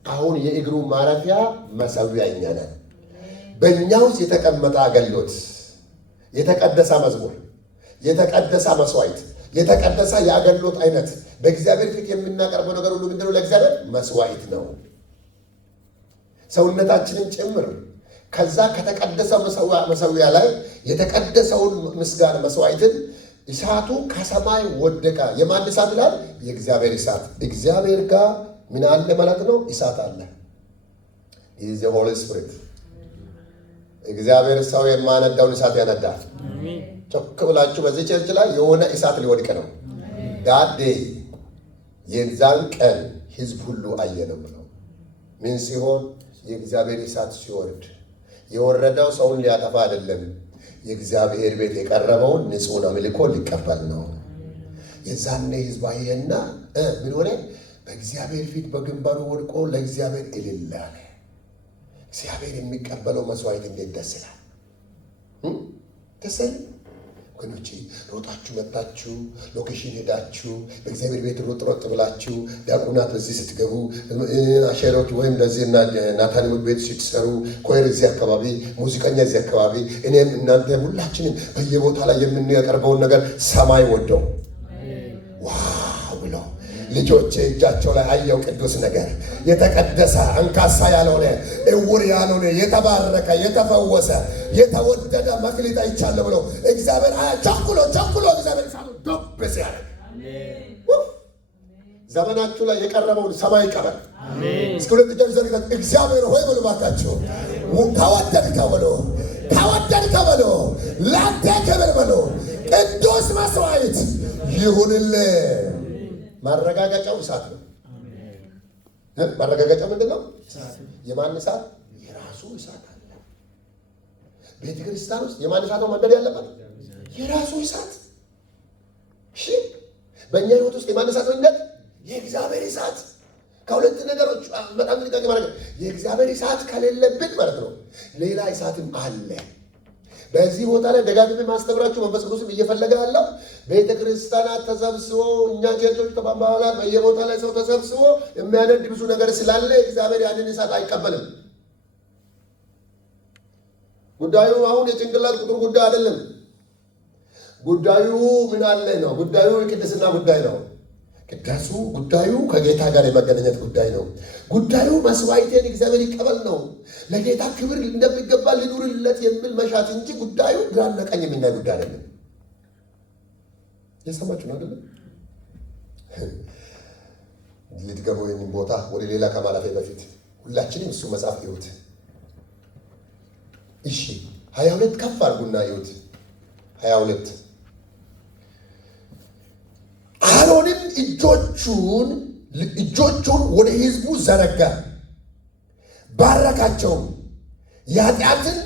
አሁን የእግሩ ማረፊያ መሠዊያ እኛ ነን። በእኛ ውስጥ የተቀመጠ አገልግሎት፣ የተቀደሰ መዝሙር፣ የተቀደሰ መስዋዕት፣ የተቀደሰ የአገልግሎት አይነት በእግዚአብሔር ፊት የምናቀርበው ነገር ሁሉ ምንድነው? ለእግዚአብሔር መስዋዕት ነው። ሰውነታችንን ጭምር ከዛ ከተቀደሰው መሰዊያ ላይ የተቀደሰውን ምስጋና መስዋዕትን እሳቱ ከሰማይ ወደቀ። የማን እሳት ይላል? የእግዚአብሔር እሳት። እግዚአብሔር ጋር ምን አለ ማለት ነው? እሳት አለ። ኢዝ ዘ ሆሊ ስፒሪት። እግዚአብሔር ሰው የማነዳውን እሳት ያነዳል። ጮክ ብላችሁ በዚህ ቸርች ላይ የሆነ እሳት ሊወድቅ ነው። ዳዴ የዛን ቀን ህዝብ ሁሉ አየ ነው ብለው ምን ሲሆን የእግዚአብሔር እሳት ሲወርድ የወረደው ሰውን ሊያጠፋ አይደለም። የእግዚአብሔር ቤት የቀረበውን ንጹህ አምልኮ ሊቀበል ነው። የዛኔ ህዝብ አየና ምን ሆነ? በእግዚአብሔር ፊት በግንባሩ ወድቆ ለእግዚአብሔር እልል አለ። እግዚአብሔር የሚቀበለው መስዋዕት እንዴት ደስ ይላል! ደስ ይላል። ወገኖቼ ሮጣችሁ መጣችሁ፣ ሎኬሽን ሄዳችሁ በእግዚአብሔር ቤት ሮጥ ብላችሁ ዲያቆናት በዚህ ስትገቡ፣ አሸሮች ወይም ለዚህ ናታን ቤት ስትሰሩ፣ ኮይር እዚህ አካባቢ፣ ሙዚቀኛ እዚህ አካባቢ፣ እኔም እናንተ ሁላችንም በየቦታ ላይ የምንያቀርበውን ነገር ሰማይ ወደው ዋው ብሎ ልጆቼ እጃቸው ላይ አየው ቅዱስ ነገር የተቀደሰ አንካሳ ያልሆነ እውር ያልሆነ የተባረከ የተፈወሰ የተወደደ መክሊት አይቻለሁ ብሎ እግዚአብሔር ቸኩሎ እግዚአብሔር ሳሉ ዶብስ ያደርግ። ዘመናችሁ ላይ የቀረበውን ሰማይ ይቀበል። እስከ ሁለት እጃችሁ ዘርግታችሁ እግዚአብሔር ሆይ በሉ ባካችሁ። ተወደድከው በሎ ላንተ ክብር በሎ ቅዱስ መስዋዕት ይሁንልህ። ማረጋገጫው እሳት ነው። ማረጋገጫው ምንድን ነው? የማን እሳት? የራሱ እሳት አለ። ቤተ ክርስቲያን ውስጥ የማን እሳት ነው መንደድ ያለበት? የራሱ እሳት። እሺ፣ በእኛ ህይወት ውስጥ የማን እሳት ነው መንደድ? የእግዚአብሔር እሳት። ከሁለት ነገሮች በጣም ጥንቃቄ ማድረግ፣ የእግዚአብሔር እሳት ከሌለብን ማለት ነው ሌላ እሳትም አለ። በዚህ ቦታ ላይ ደጋግሜ ማስተምራችሁ መንፈስ ቅዱስም እየፈለገ ያለው ቤተ ክርስቲያናት ተሰብስቦ እኛ ቸርቾች ተባባላት በየቦታ ላይ ሰው ተሰብስቦ የሚያነድ ብዙ ነገር ስላለ እግዚአብሔር ያንን እሳት አይቀበልም። ጉዳዩ አሁን የጭንቅላት ቁጥር ጉዳይ አይደለም። ጉዳዩ ምን አለ ነው? ጉዳዩ የቅድስና ጉዳይ ነው። ቅዳሱ ጉዳዩ ከጌታ ጋር የመገናኘት ጉዳይ ነው። ጉዳዩ መስዋዕቴን እግዚአብሔር ይቀበል ነው። ለጌታ ክብር እንደሚገባ ልኑርለት የሚል መሻት እንጂ ጉዳዩ ግራና ቀኝ የሚናይ ጉዳይ አይደለም። የሰማችሁ ነው አይደለም? ልትገባው ይህንን ቦታ ወደ ሌላ ከማለፌ በፊት ሁላችንም እሱ መጽሐፍ ይሁት። እሺ 22 ከፍ አድርጉና ይሁት 22 አሮንም እጆቹን ወደ ህዝቡ ዘረጋ፣ ባረካቸውም። የኃጢአትን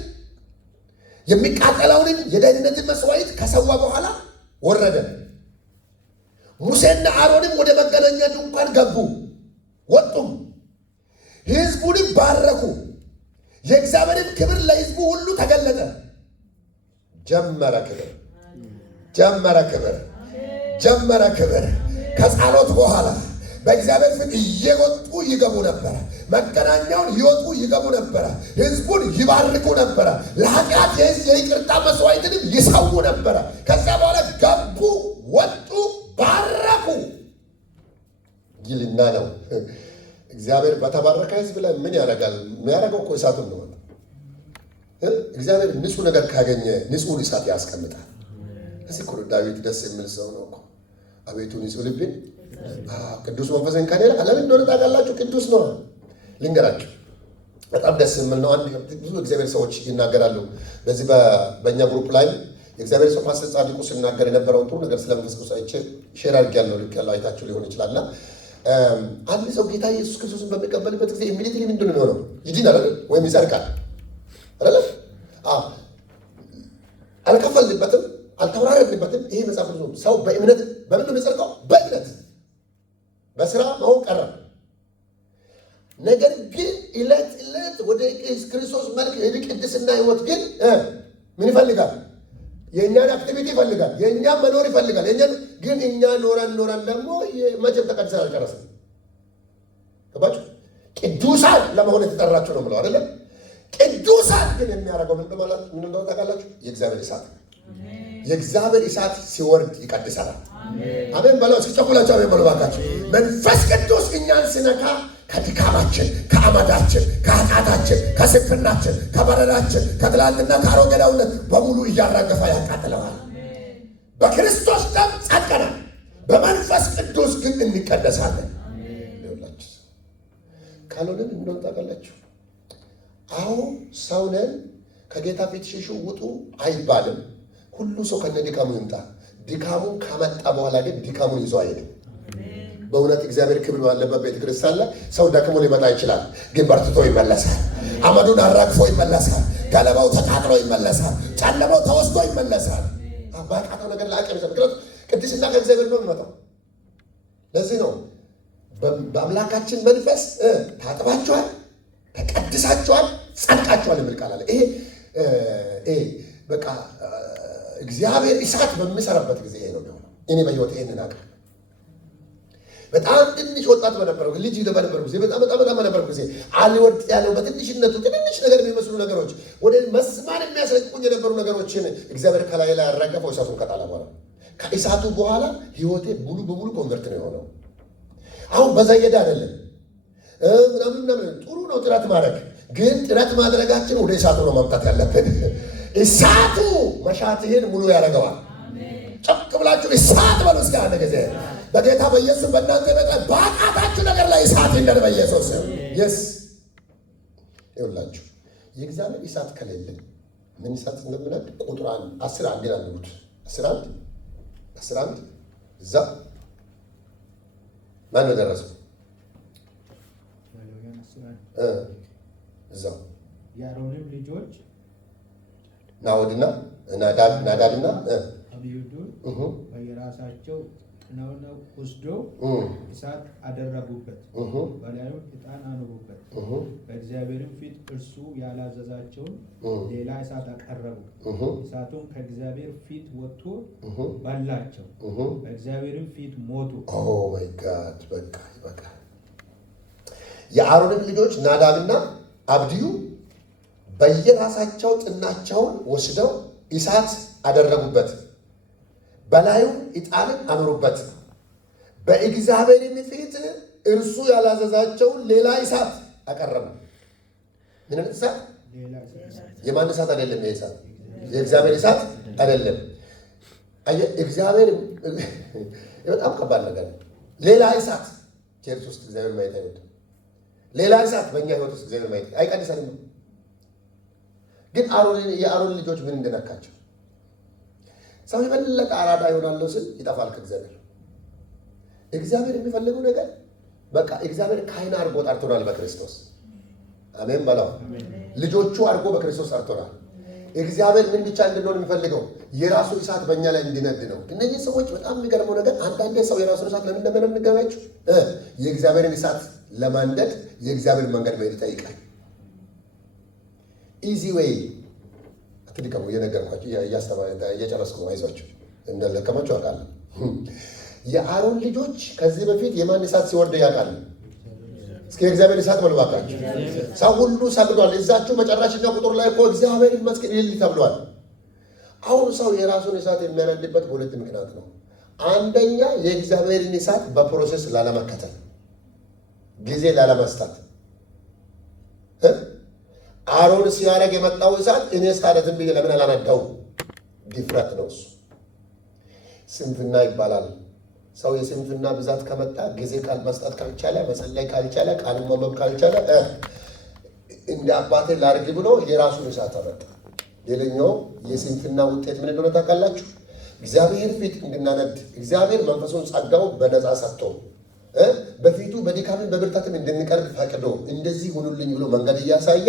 የሚቃጠለውንም የደህንነትን መስዋዕት ከሰዋ በኋላ ወረደ። ሙሴና አሮንም ወደ መገናኛ ድንኳን ገቡ፣ ወጡም፣ ህዝቡንም ባረኩ። የእግዚአብሔርን ክብር ለህዝቡ ሁሉ ተገለጠ። ጀመረ ክብር። ከጸሎት በኋላ በእግዚአብሔር ፊት እየወጡ ይገቡ ነበረ። መገናኛውን ይወጡ ይገቡ ነበረ። ህዝቡን ይባርኩ ነበረ። ለኃጢአት የይቅርታ መስዋዕትንም ይሰዉ ነበረ። ከዚያ በኋላ ገቡ፣ ወጡ፣ ባረኩ ይልና ነው። እግዚአብሔር በተባረከ ህዝብ ላይ ምን ያደርጋል? የሚያደርገው እኮ እሳቱን ነው። እግዚአብሔር ንጹህ ነገር ካገኘ ንጹህ እሳት ያስቀምጣል። እዚህ እኮ ዳዊት ደስ የሚል ሰው ነው እኮ። አቤቱ ንጹህ ልብን ቅዱስ መንፈስን ከሌለ ለምን እንደሆነ ታውቃላችሁ? ቅዱስ ነው። ልንገራችሁ፣ በጣም ደስ የሚል ነው። አንድ ብዙ እግዚአብሔር ሰዎች ይናገራሉ። በዚህ በእኛ ግሩፕ ላይ የእግዚአብሔር ሰው ፓስተር ጻድቁ ሲናገር የነበረውን ጥሩ ነገር ስለመንፈስ ቅዱስ አይቼ ሼር አድርጌያለሁ። ልክ ያለው አይታችሁ ሊሆን ይችላልና አንድ ሰው ጌታ ኢየሱስ ክርስቶስን በሚቀበልበት ጊዜ ኢሚዲየትሊ ምንድን ነው የሚሆነው? ይድናል አይደል? ወይም ይጸድቃል አይደል? አልከፈልንበትም፣ አልተወራረድንበትም። ይሄ መጽሐፍ ነው። ሰው በእምነት በምን ነው የሚጸድቀው? በእምነት በስራ መሆን ቀረ። ነገር ግን ዕለት ዕለት ወደ ክርስቶስ መልክ የቅድስና ህይወት ግን ምን ይፈልጋል? የእኛን አክቲቪቲ ይፈልጋል። የእኛን መኖር ይፈልጋል። የእኛን ግን እኛ ኖረን ደግሞ መቼም ተቀድሰን አልጨረስም። ገባችሁ? ቅዱሳን ለመሆን የተጠራችሁ ነው ብለው አይደለም? ቅዱሳን ግን የሚያደርገው ምን እንደሆነ ታውቃላችሁ? የእግዚአብሔር እሳት። የእግዚአብሔር እሳት ሲወርድ ይቀድሰናል። አሜን በለው። እስኪ ጨኩላችሁ አሜን በለው ባካችሁ። መንፈስ ቅዱስ እኛን ሲነካ ከድካማችን፣ ከአመዳችን፣ ከኃጢአታችን፣ ከስንፍናችን፣ ከበደላችን፣ ከትላንትና ከአሮጌዳውነት በሙሉ እያራገፈ ያቃጥለዋል። በክርስቶስ ደም ጸድቀናል። በመንፈስ ቅዱስ ግን እንቀደሳለን። ይኸውላችሁ ካልሆነን እንደሆነ ታውቃላችሁ። አሁን ሰው ነን። ከጌታ ፊት ሽሹ ውጡ አይባልም። ሁሉ ሰው ከነ ድካሙ ይምጣ። ድካሙን ከመጣ በኋላ ግን ድካሙን ይዞ አይሄድም። በእውነት እግዚአብሔር ክብር ባለበት ቤተ ክርስቲያን ላይ ሰው ደክሞ ሊመጣ ይችላል፣ ግን በርትቶ ይመለሳል። አመዱን አራግፎ ይመለሳል። ገለባው ተቃጥሎ ይመለሳል። ጨለማው ተወስዶ ይመለሳል። ባቃተው ነገር ላይ አቀም ምክንያት ቅድስና ከእግዚአብሔር ነው የሚመጣው። ለዚህ ነው በአምላካችን መንፈስ ታጥባችኋል፣ ተቀድሳችኋል፣ ጸድቃችኋል የሚል ቃል አለ። ይሄ በቃ እግዚአብሔር እሳት በሚሰራበት ጊዜ ይሄ ነው የሚሆነው። እኔ በሕይወት ይሄንን አውቃለሁ። በጣም ትንሽ ወጣት በነበረው ልጅ በነበረው ጊዜ በጣም በነበረው ጊዜ አልወድ ያለው በትንሽነቱ ትንሽ ነገር የሚመስሉ ነገሮች ወደ መስማር የሚያስለቅቁኝ የነበሩ ነገሮችን እግዚአብሔር ከላይ ላይ ያረገፈው እሳቱን ከጣለ በኋላ ከእሳቱ በኋላ ሕይወቴ ሙሉ በሙሉ ኮንቨርት ነው የሆነው። አሁን በዘየዳ አይደለም ምናምን ጥሩ ነው ጥረት ማድረግ፣ ግን ጥረት ማድረጋችን ወደ እሳቱ ነው ማምጣት ያለብን። እሳቱ መሻትህን ሙሉ ያደርገዋል። ጨቅ ብላችሁ እሳት በሉ እስኪ አንድ ጊዜ በጌታ በኢየሱስ በእናንተ በቃ ባቃታችሁ ነገር ላይ እሳት ይንደድ በኢየሱስ የስ ይኸውላችሁ የእግዚአብሔር እሳት ከሌለ ምን እሳት እንደምናድ ቁጥር 10 አንዴ አንዱት 11 እዛ ማን ደረሰው እዛው የአሮንም ልጆች ናዳብና አብዩዱን በየራሳቸው ጥናውና ወስደው እሳት አደረጉበት፣ በላዩም ዕጣን አኖሩበት። በእግዚአብሔርም ፊት እርሱ ያላዘዛቸውን ሌላ እሳት አቀረቡ። እሳቱም ከእግዚአብሔር ፊት ወጥቶ በላቸው፣ በእግዚአብሔርም ፊት ሞቱ። ኦ ማይ ጋድ! በቃ የአሮንም ልጆች ናዳብና አብድዩ በየራሳቸው ጥናቸውን ወስደው እሳት አደረጉበት፣ በላዩ ዕጣንን አኖሩበት። በእግዚአብሔርም ፊት እርሱ ያላዘዛቸውን ሌላ እሳት አቀረቡ። ምን እሳት? የማን እሳት አይደለም። ይሄ እሳት የእግዚአብሔር እሳት አይደለም። እግዚአብሔር በጣም ከባድ ነገር ነው። ሌላ እሳት ቸርች ውስጥ እግዚአብሔር ማየት አይወድም። ሌላ እሳት በእኛ ህይወት ውስጥ እግዚአብሔር ማየት አይቀድሰንም። ግን የአሮን ልጆች ምን እንደነካቸው ሰው የበለጠ አራዳ ይሆናለሁ ስል ይጠፋል ከእግዚአብሔር። እግዚአብሔር የሚፈልገው ነገር በቃ እግዚአብሔር ካህን አድርጎ ጠርቶናል በክርስቶስ አሜን በለው። ልጆቹ አድርጎ በክርስቶስ ጠርቶናል። እግዚአብሔር ምን ብቻ እንድንሆን የሚፈልገው የራሱ እሳት በእኛ ላይ እንዲነድ ነው። እነዚህ ሰዎች በጣም የሚገርመው ነገር አንዳንዴ ሰው የራሱን እሳት ለምን እንደምንገናቸው የእግዚአብሔርን እሳት ለማንደድ የእግዚአብሔር መንገድ መሄድ ይጠይቃል። ኢዚ ዌይ አትድከሙ። እየነገርኳቸው እየጨረስኩ ነው። አይዟቸው እንደለቀማቸው አውቃለሁ። የአሮን ልጆች ከዚህ በፊት የማን እሳት ሲወርድ ያውቃሉ? እስኪ የእግዚአብሔር እሳት በሉ እባካችሁ። ሰው ሁሉ ሰግዷል። እዛችሁ መጨረሻኛ ቁጥር ላይ እኮ እግዚአብሔር ይመስገን ይል ተብሏል። አሁን ሰው የራሱን እሳት የሚያነድበት በሁለት ምክንያት ነው። አንደኛ የእግዚአብሔርን እሳት በፕሮሴስ ላለመከተል፣ ጊዜ ላለመስጠት። አሮን ሲያደርግ የመጣው እሳት እኔስ ታዲያ ዝም ብዬ ለምን አላነዳው? ድፍረት ነው እሱ። ስንፍና ይባላል። ሰው የስንፍና ብዛት ከመጣ ጊዜ ቃል መስጠት ካልቻለ፣ መጸለይ ካልቻለ፣ ቃል ማንበብ ካልቻለ እንደ አባቴ ላድርግ ብሎ የራሱን እሳት አመጣ። ሌላኛው የስንፍና ውጤት ምን እንደሆነ ታውቃላችሁ? እግዚአብሔር ፊት እንድናነድ እግዚአብሔር መንፈሱን ጸጋው በነፃ ሰጥቶ በፊቱ በድካምን በብርታትም እንድንቀርብ ፈቅዶ እንደዚህ ሁኑልኝ ብሎ መንገድ እያሳየ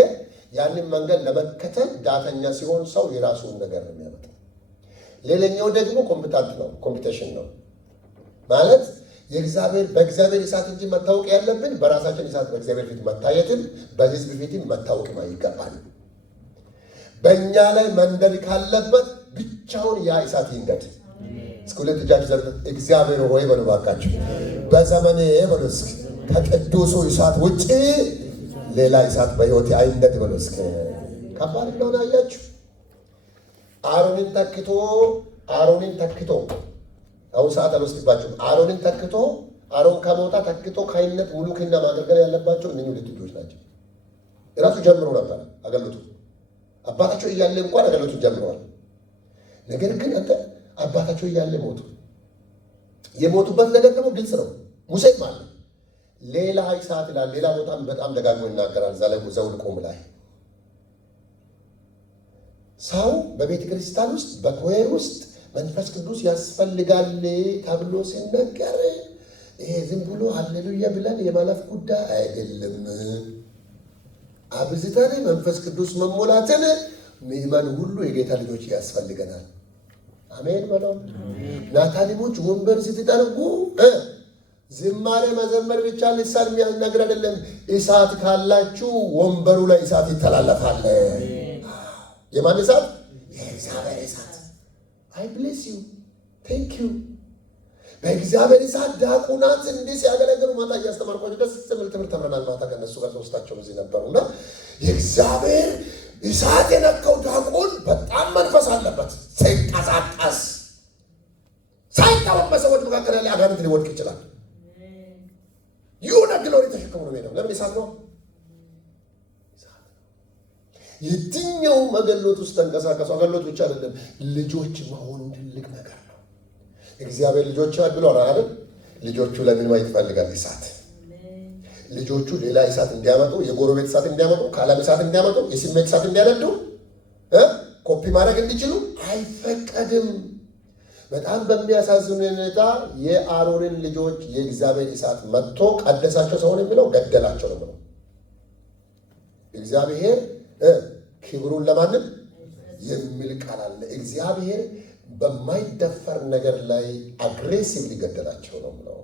ያንን መንገድ ለመከተል ዳተኛ ሲሆን ሰው የራሱን ነገር ነው የሚያመጣው። ሌላኛው ደግሞ ኮምፒቲሽን ነው ማለት በእግዚአብሔር እሳት እንጂ መታወቅ ያለብን በራሳችን እሳት በእግዚአብሔር ፊት መታየትን በሕዝብ ፊትም መታወቅም አይገባንም። በእኛ ላይ መንደድ ካለበት ብቻውን ያ እሳት ይንደድ። እስኪ ሁለት እጃችሁ ዘርጉ። እግዚአብሔር ሆይ በሉ እባካችሁ በዘመኔ በሉ እስኪ ከቅዱሱ እሳት ውጪ ሌላ እሳት በሕይወቴ አይንደድ በሉ እስኪ። ከባድ እንደሆነ አያችሁ። አሮንን ተክቶ አሁን ሰዓት አልወስድባችሁም። አሮንን ተክቶ አሮን ከሞታ ተክቶ ካህንነት ሙሉ ክህነት ማገልገል ያለባቸው እነኚህ ሁለት ልጆች ናቸው። እራሱ ጀምሮ ነበር አገልግሎቱ። አባታቸው እያለ እንኳን አገልግሎቱን ጀምረዋል። ነገር ግን አንተ አባታቸው እያለ ሞቱ። የሞቱበት ነገር ደግሞ ግልጽ ነው። ሙሴም ማለት ሌላ ይሳት ይላል። ሌላ ቦታም በጣም ደጋግሞ ይናገራል። ዘኍልቍ ላይ ሰው በቤተ ክርስቲያን ውስጥ በኮሄር ውስጥ መንፈስ ቅዱስ ያስፈልጋል ተብሎ ሲነገር ይሄ ዝም ብሎ ሃሌሉያ ብለን የማለፍ ጉዳይ አይደለም። አብዝተን መንፈስ ቅዱስ መሞላትን ምእመን ሁሉ የጌታ ልጆች ያስፈልገናል። አሜን በለው። ናታኒሞች ወንበር ስትጠርጉ ዝማሬ መዘመር ብቻ ልሳን የሚያናግር አይደለም። እሳት ካላችሁ ወንበሩ ላይ እሳት ይተላለፋል። የማን እሳት? የእግዚአብሔር እሳት። አይ ብሌስ ዩ ቴንክ ዩ። በእግዚአብሔር እሳት ዲያቆናት እንዲህ ሲያገለግሉ ማታ እያስተማርኳቸው ደስ የሚል ትምህርት ተምረናል። ማታ ከነሱ ጋር ሶስታቸው እዚህ ነበሩና የእግዚአብሔር እሳት የነካው ዲያቆን በጣም መንፈስ አለበት። ሲንቀሳቀስ ሳይታወቅ በሰዎች መካከል ያለ አጋንንት ሊወድቅ ይችላል። ይሁን ግሎሪ ተሸክሞ ነው የሚሄደው። ለምን? እሳት ነው። የትኛውም አገልግሎት ውስጥ ተንቀሳቀሱ። አገልግሎት ብቻ አይደለም፣ ልጆች መሆኑ ትልቅ ነገር ነው። እግዚአብሔር ልጆች ብሏል አይደል? ልጆቹ ለምን ማየት ይፈልጋል? እሳት። ልጆቹ ሌላ እሳት እንዲያመጡ፣ የጎረቤት እሳት እንዲያመጡ፣ ከዓለም እሳት እንዲያመጡ፣ የስሜት እሳት እንዲያነዱ፣ ኮፒ ማድረግ እንዲችሉ አይፈቀድም። በጣም በሚያሳዝን ሁኔታ የአሮንን ልጆች የእግዚአብሔር እሳት መጥቶ ቀደሳቸው። ሰውን የሚለው ገደላቸው ነው። እግዚአብሔር ክብሩን ለማንም የሚል ቃል አለ። እግዚአብሔር በማይደፈር ነገር ላይ አግሬሲቭ ሊገደላቸው ነው ብለው።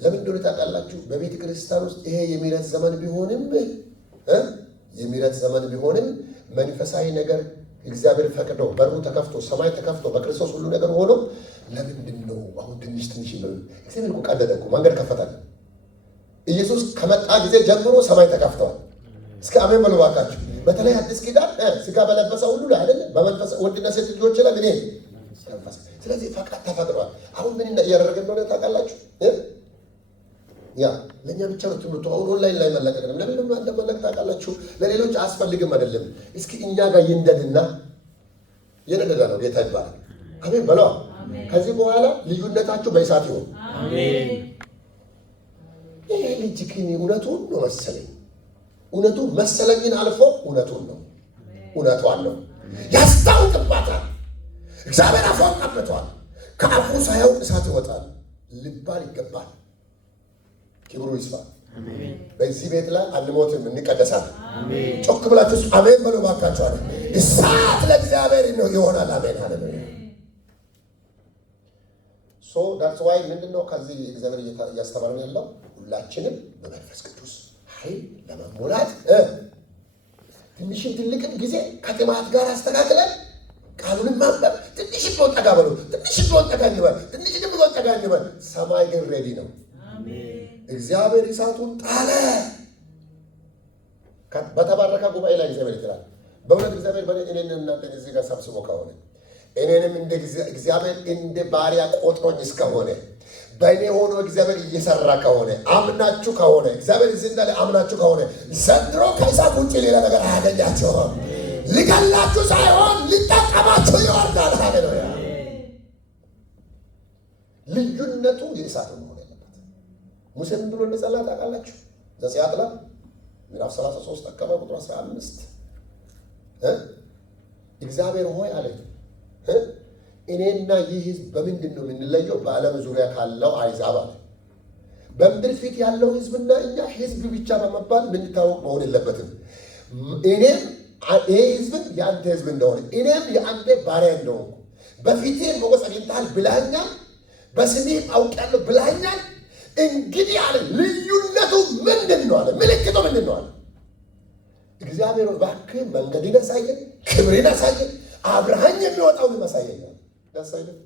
ለምን እንደሆነ ታውቃላችሁ? በቤተ ክርስቲያን ውስጥ ይሄ የምህረት ዘመን ቢሆንም መንፈሳዊ ነገር እግዚአብሔር ፈቅዶ በሩ ተከፍቶ ሰማይ ተከፍቶ በክርስቶስ ሁሉ ነገር ሆኖ ለምንድን ነው አሁን ትንሽ ይበሉ? እግዚአብሔር እኮ ቀደደ እኮ መንገድ ከፈታል። ኢየሱስ ከመጣ ጊዜ ጀምሮ ሰማይ ተከፍተዋል። እስከ አሜን በሉ እባካችሁ። በተለይ አዲስ ኪዳን ስጋ በለበሰ ሁሉ ላይ አይደል? በመንፈስ ወንድና ሴት ልጆች ላይ ምን መንፈስ። ስለዚህ ፈቃድ ተፈቅዷል። አሁን ምን እያደረገ እንደሆነ ታውቃላችሁ? ያ ለእኛ ብቻ ነው ትምህርቱ። አሁን ኦንላይን ላይ መለቀቅ ነው። ለምን እንደመለቀቅ ታውቃላችሁ? ለሌሎች አያስፈልግም አይደለም። እስኪ እኛ ጋር ይንደድና የነደዳ ነው ጌታ ይባላል። አሜን በለው። ከዚህ በኋላ ልዩነታችሁ በእሳት ይሁን። አሜን። ይሄ ልጅ ግን እውነቱን ነው መሰለኝ። እውነቱ መሰለኝን አልፎ እውነቱን ነው። እውነቷን ነው ያስታውቅባታል። እግዚአብሔር አፏን ቀብቷል። ከአፉ ሳያውቅ እሳት ይወጣል ልባል ይገባል። ክብሩ ይስፋ። በዚህ ቤት ላይ አንሞትም፣ እንቀደሳለን። ጮክ ብላችሁ አሜን በሉ እባካችሁ። አለ እሳት ለእግዚአብሔር ነው ይሆናል። አሜን ሃሌሉያ። ሶ ዳትስ ዋይ ምንድነው ከዚህ እግዚአብሔር እያስተማረን ያለው ሁላችንም በመንፈስ ቅዱስ ኃይል ለመሞላት ትንሽም ትልቅም ጊዜ ከጥማት ጋር አስተካክለን ቃሉንም ማንበብ ትንሽ ቢሆን ጠጋ በሉ፣ ትንሽ ቢሆን ጠጋ እንበል፣ ትንሽ ቢሆን ጠጋ እንበል። ሰማይ ግን ሬዲ ነው። እግዚአብሔር እሳቱን ጣለ። በተባረከ ጉባኤ ላይ እግዚአብሔር ይጥላል። በእውነት እግዚአብሔር እኔን እናንተን እዚህ ጋር ሰብስቦ ከሆነ እኔንም እንደ እግዚአብሔር እንደ ባሪያ ቆጥሮኝ እስከሆነ በእኔ ሆኖ እግዚአብሔር እየሰራ ከሆነ አምናችሁ ከሆነ እግዚአብሔር እዚህ እንዳለ አምናችሁ ከሆነ ዘንድሮ ከእሳት ውጭ ሌላ ነገር አያገኛችሁም። ሊገላችሁ ሳይሆን ሊጠቀማችሁ ይወርዳል። ሃሌሉያ። ልዩነቱ የእሳት መሆን ያለበት። ሙሴ ምን ብሎ እንደጸለየ ታውቃላችሁ? ዘጸአት ላይ ምዕራፍ 33 አካባቢ ቁጥር 15 እግዚአብሔር ሆይ አለ እኔና ይህ ሕዝብ በምንድን ነው የምንለየው? በዓለም ዙሪያ ካለው አሕዛብ አለ። በምድር ፊት ያለው ሕዝብና እኛ ሕዝብ ብቻ በመባል የምንታወቅ መሆን የለበትም። እኔም ይህ ሕዝብን የአንተ ሕዝብ እንደሆነ እኔም የአንተ ባሪያ እንደሆንኩ በፊቴ ሞገስ አግኝተሃል ብለኸኛል፣ በስሜም አውቄአለሁ ብለኸኛል። እንግዲህ አለ ልዩነቱ ምንድን ነው አለ? ምልክቱ ምንድን ነው አለ? እግዚአብሔር እባክህ መንገድን አሳየን፣ ክብርን አሳየን፣ አብርሃም የሚወጣውን ማሳየኛል። ደስ አይልም?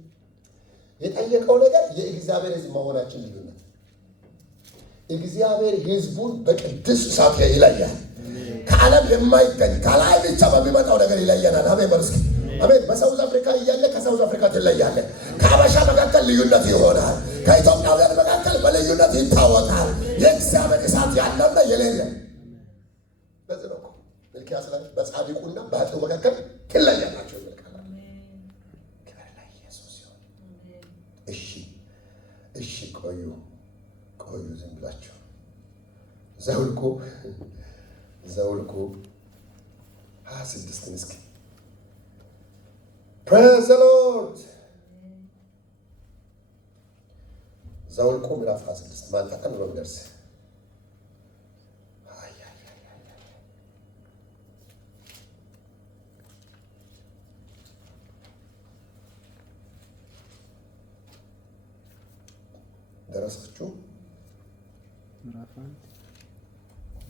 የጠየቀው ነገር የእግዚአብሔር ሕዝብ መሆናችን ልዩነት። እግዚአብሔር ሕዝቡን በቅዱስ እሳት ይለያል። ከዓለም የማይገኝ ከላይ ብቻ በሚመጣው ነገር ይለየናል። አሜን በሉ እስኪ። አሜን። በሳውዝ አፍሪካ እያለ ከሳውዝ አፍሪካ ትለያለህ። ከአበሻ መካከል ልዩነት ይሆናል። ከኢትዮጵያውያን መካከል በልዩነት ይታወቃል። የእግዚአብሔር እሳት ያለና የሌለ በዚህ ነው። ሚልክያስ ላይ በጻድቁና በኃጥኡ መካከል ትለያላችሁ ይላል። ክብር ለኢየሱስ ይሁን። እሺ ቆዩ ዝም ብላችሁ ዘኍልቍ 26 እስኪ ፕሬዝ ዘ ሎርድ። ዘኍልቍ ምዕራፍ 26 ማንታ ቀን ነው የሚደርስ። ደረሳችሁ?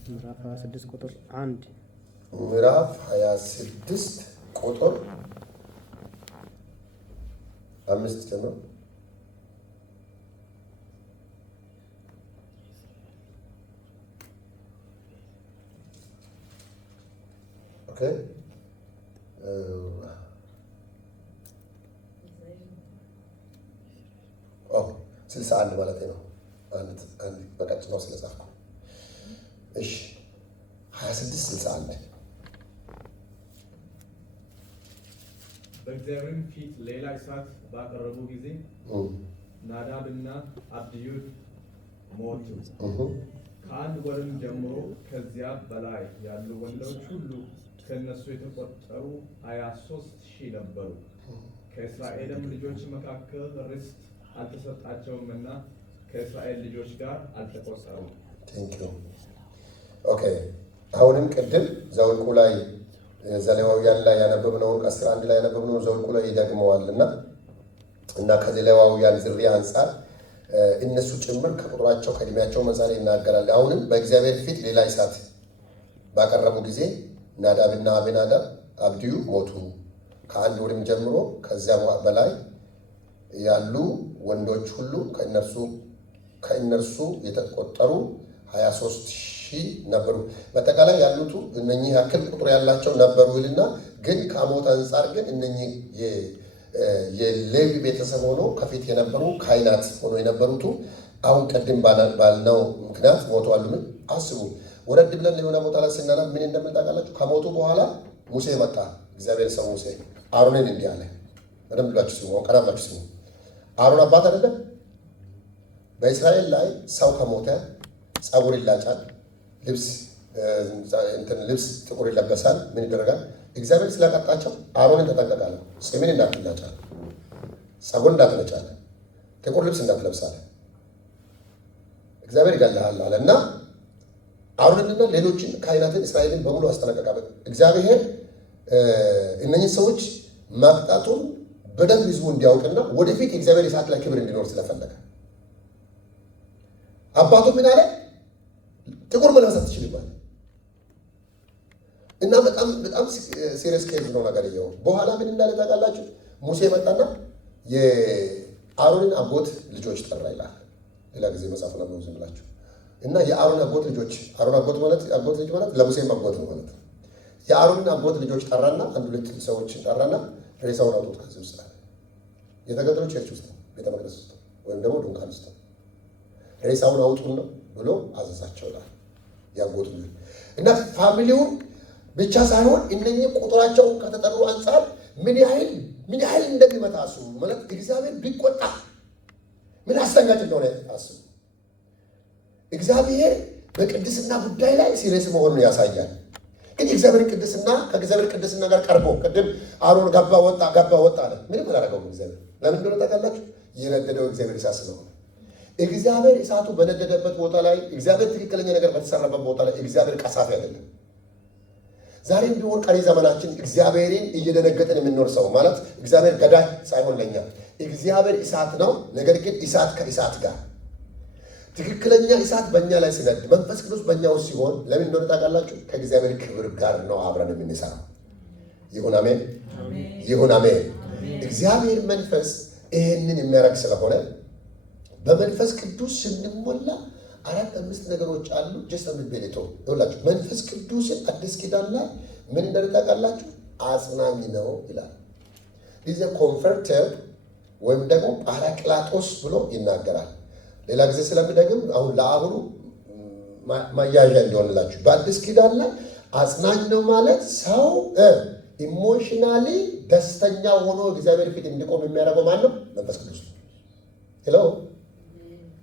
ምዕራፍ 26 ቁጥር 1 ምዕራፍ 26 ቁጥር 5 ጀምሮ ኦኬ 61 ማለት ነው። አንድ በቀጭናው ስለጻፍኩ እሺ 26 61 በእግዚአብሔርም ፊት ሌላ እሳት ባቀረቡ ጊዜ ናዳብና አብድዩ ሞቱ። ከአንድ ወርም ጀምሮ ከዚያ በላይ ያሉ ወንዶች ሁሉ ከእነሱ የተቆጠሩ 23,000 ነበሩ። ከእስራኤልም ልጆች መካከል ርስት አልተሰጣቸውምና ከእስራኤል ልጆች ጋር አልተቆጠሩም። ኦኬ አሁንም ቅድም ዘኍልቍ ላይ ዘሌዋውያን ላይ ያነበብነውን 11 ላይ ያነበብነውን ዘኍልቍ ላይ ይደግመዋልና እና ከዘሌዋውያን ዝርያ አንጻር እነሱ ጭምር ከቁጥራቸው ከእድሜያቸው መጻር ይናገራል። አሁንም በእግዚአብሔር ፊት ሌላ እሳት ባቀረቡ ጊዜ ናዳብና አቤናዳብ አብድዩ ሞቱ። ከአንድ ወርም ጀምሮ ከዚያ በላይ ያሉ ወንዶች ሁሉ ከእነርሱ የተቆጠሩ 23,000 ነበሩ። በአጠቃላይ ያሉት እነኚህ ያክል ቁጥር ያላቸው ነበሩ ይልና ግን ከሞት አንጻር ግን እነኚህ የሌዊ ቤተሰብ ሆኖ ከፊት የነበሩ ካህናት ሆኖ የነበሩት አሁን ቅድም ባልነው ምክንያት ሞተዋል። ምን አስቡ። ወረድ ብለን የሆነ ቦታ ላይ ስናነብ ምን እንደምንጠቃላችሁ ከሞቱ በኋላ ሙሴ መጣ። እግዚአብሔር ሰው ሙሴ አሮንን እንዲህ አለ። በደንብ ብላችሁ ስሙ፣ ቀና ብላችሁ ስሙ። አሮን አባት አይደለም? በእስራኤል ላይ ሰው ከሞተ ጸጉር ይላጫል፣ ልብስ ጥቁር ይለበሳል። ምን ይደረጋል? እግዚአብሔር ስለቀጣቸው አሮንን ተጠንቀቃለሁ። ጺምን እንዳትላጫል፣ ጸጉር እንዳትነጫለ፣ ጥቁር ልብስ እንዳትለብሳለ፣ እግዚአብሔር ይገልሃል አለ እና አሮንንና ሌሎችን ካህናትን እስራኤልን በሙሉ አስጠነቀቃ። እግዚአብሔር እነኚህ ሰዎች ማቅጣቱን በደንብ ህዝቡ እንዲያውቅና ወደፊት የእግዚአብሔር እሳት ላይ ክብር እንዲኖር ስለፈለገ አባቱ ምን አለ? ጥቁር መልበስ አትችልም እና በጣም ሲሪየስ ኬዝ ነው ነገር ይኸው። በኋላ ምን እንዳለ ታውቃላችሁ? ሙሴ መጣና የአሮንን አጎት ልጆች ጠራ ይላል። ሌላ ጊዜ መጽሐፍ ነው ዝም ብላችሁ እና የአሮን አጎት ልጆች አሮን አጎት ማለት አጎት ልጅ ማለት ለሙሴም አጎት ነው ማለት ነው። የአሮንን አጎት ልጆች ጠራና አንድ ሁለት ሰዎች ጠራና ሬሳውን አውጡት ከዚህ ውስጥ አለ። የተገደለው ቸርች ውስጥ ቤተ መቅደስ ውስጥ ወይም ደግሞ ድንኳን ውስጥ ሬሳውን አውጡና ብሎ አዘዛቸው ይላል። ያጎቱ እና ፋሚሊውን ብቻ ሳይሆን እነኚህ ቁጥራቸው ከተጠሩ አንጻር ምን ያህል እንደሚመጣ አስቡ። ማለት እግዚአብሔር ቢቆጣ ምን አስደንጋጭ እንደሆነ አስቡ። እግዚአብሔር በቅድስና ጉዳይ ላይ ሲሪየስ መሆኑን ያሳያል። ግን የእግዚአብሔር ቅድስና ከእግዚአብሔር ቅድስና ጋር ቀርቦ ቅድም አሮን ገባ ወጣ አለ። ምንም አላደረገውም እግዚአብሔር። ለምን እንደሆነ ታውቃላችሁ? የነደደው እግዚአብሔር እሳት ስለሆነ። እግዚአብሔር እሳቱ በነደደበት ቦታ ላይ እግዚአብሔር ትክክለኛ ነገር በተሰራበት ቦታ ላይ እግዚአብሔር ቀሳፊ አይደለም። ዛሬም ቢሆን ቀሪ ዘመናችን እግዚአብሔርን እየደነገጠን የምንኖር ሰው ማለት እግዚአብሔር ገዳይ ሳይሆን ለኛ እግዚአብሔር እሳት ነው። ነገር ግን እሳት ከእሳት ጋር ትክክለኛ እሳት በእኛ ላይ ሲነድ መንፈስ ቅዱስ በእኛ ውስጥ ሲሆን ለምን እንደሆነ ታውቃላችሁ? ከእግዚአብሔር ክብር ጋር ነው አብረን የምንሰራው። ይሁን አሜን፣ ይሁን አሜን። እግዚአብሔር መንፈስ ይህንን የሚያደርግ ስለሆነ በመንፈስ ቅዱስ ስንሞላ 4-5 ነገሮች አሉ። ጀስት አምቤሌቶ ይኸውላችሁ መንፈስ ቅዱስን አዲስ ኪዳን ላይ ምን እንደሆነ ታውቃላችሁ? አጽናኝ ነው ይላል። ኢዝ ኮንፈርተር ወይም ደግሞ ጳራቅላጦስ ብሎ ይናገራል። ሌላ ጊዜ ስለምደግም አሁን ለአሁኑ ማያዣ እንዲሆንላችሁ በአዲስ ኪዳን ላይ አጽናኝ ነው ማለት ሰው ኢሞሽናሊ ደስተኛ ሆኖ እግዚአብሔር ፊት እንዲቆም የሚያደርገው ማን ነው? መንፈስ ቅዱስ። ሄሎ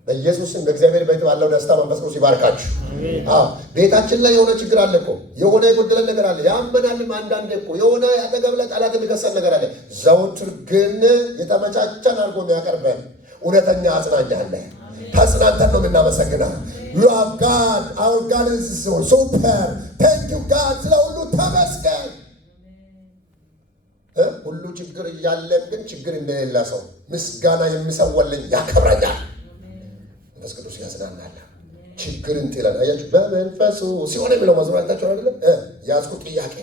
በኢየሱስም በእግዚአብሔር ቤት ባለው ደስታ መንፈስ ቅዱስ ይባርካችሁ። ቤታችን ላይ የሆነ ችግር አለ እኮ፣ የሆነ የጎደለን ነገር አለ። ያመናልም አንዳንዴ እኮ የሆነ ያጠገብ ላይ ጠላት የሚከሰን ነገር አለ። ዘውትር ግን የተመቻቸን አድርጎ የሚያቀርበን እውነተኛ አጽናኝ አለ። ተጽናንተን ነው የምናመሰግናል። You are God, our God is so super. Thank you God, ስለ ሁሉ ተመስገን። ሁሉ ችግር እያለን ግን ችግር እንደሌላ ሰው ምስጋና የሚሰወልኝ ያከብረኛል። መንፈስ ቅዱስ ያጽናናል። ችግርን ጥለን አያችሁ፣ በመንፈሱ ሲሆን የሚለው መዝሙር አይታችሁ አይደለም? ያዝኩት ጥያቄ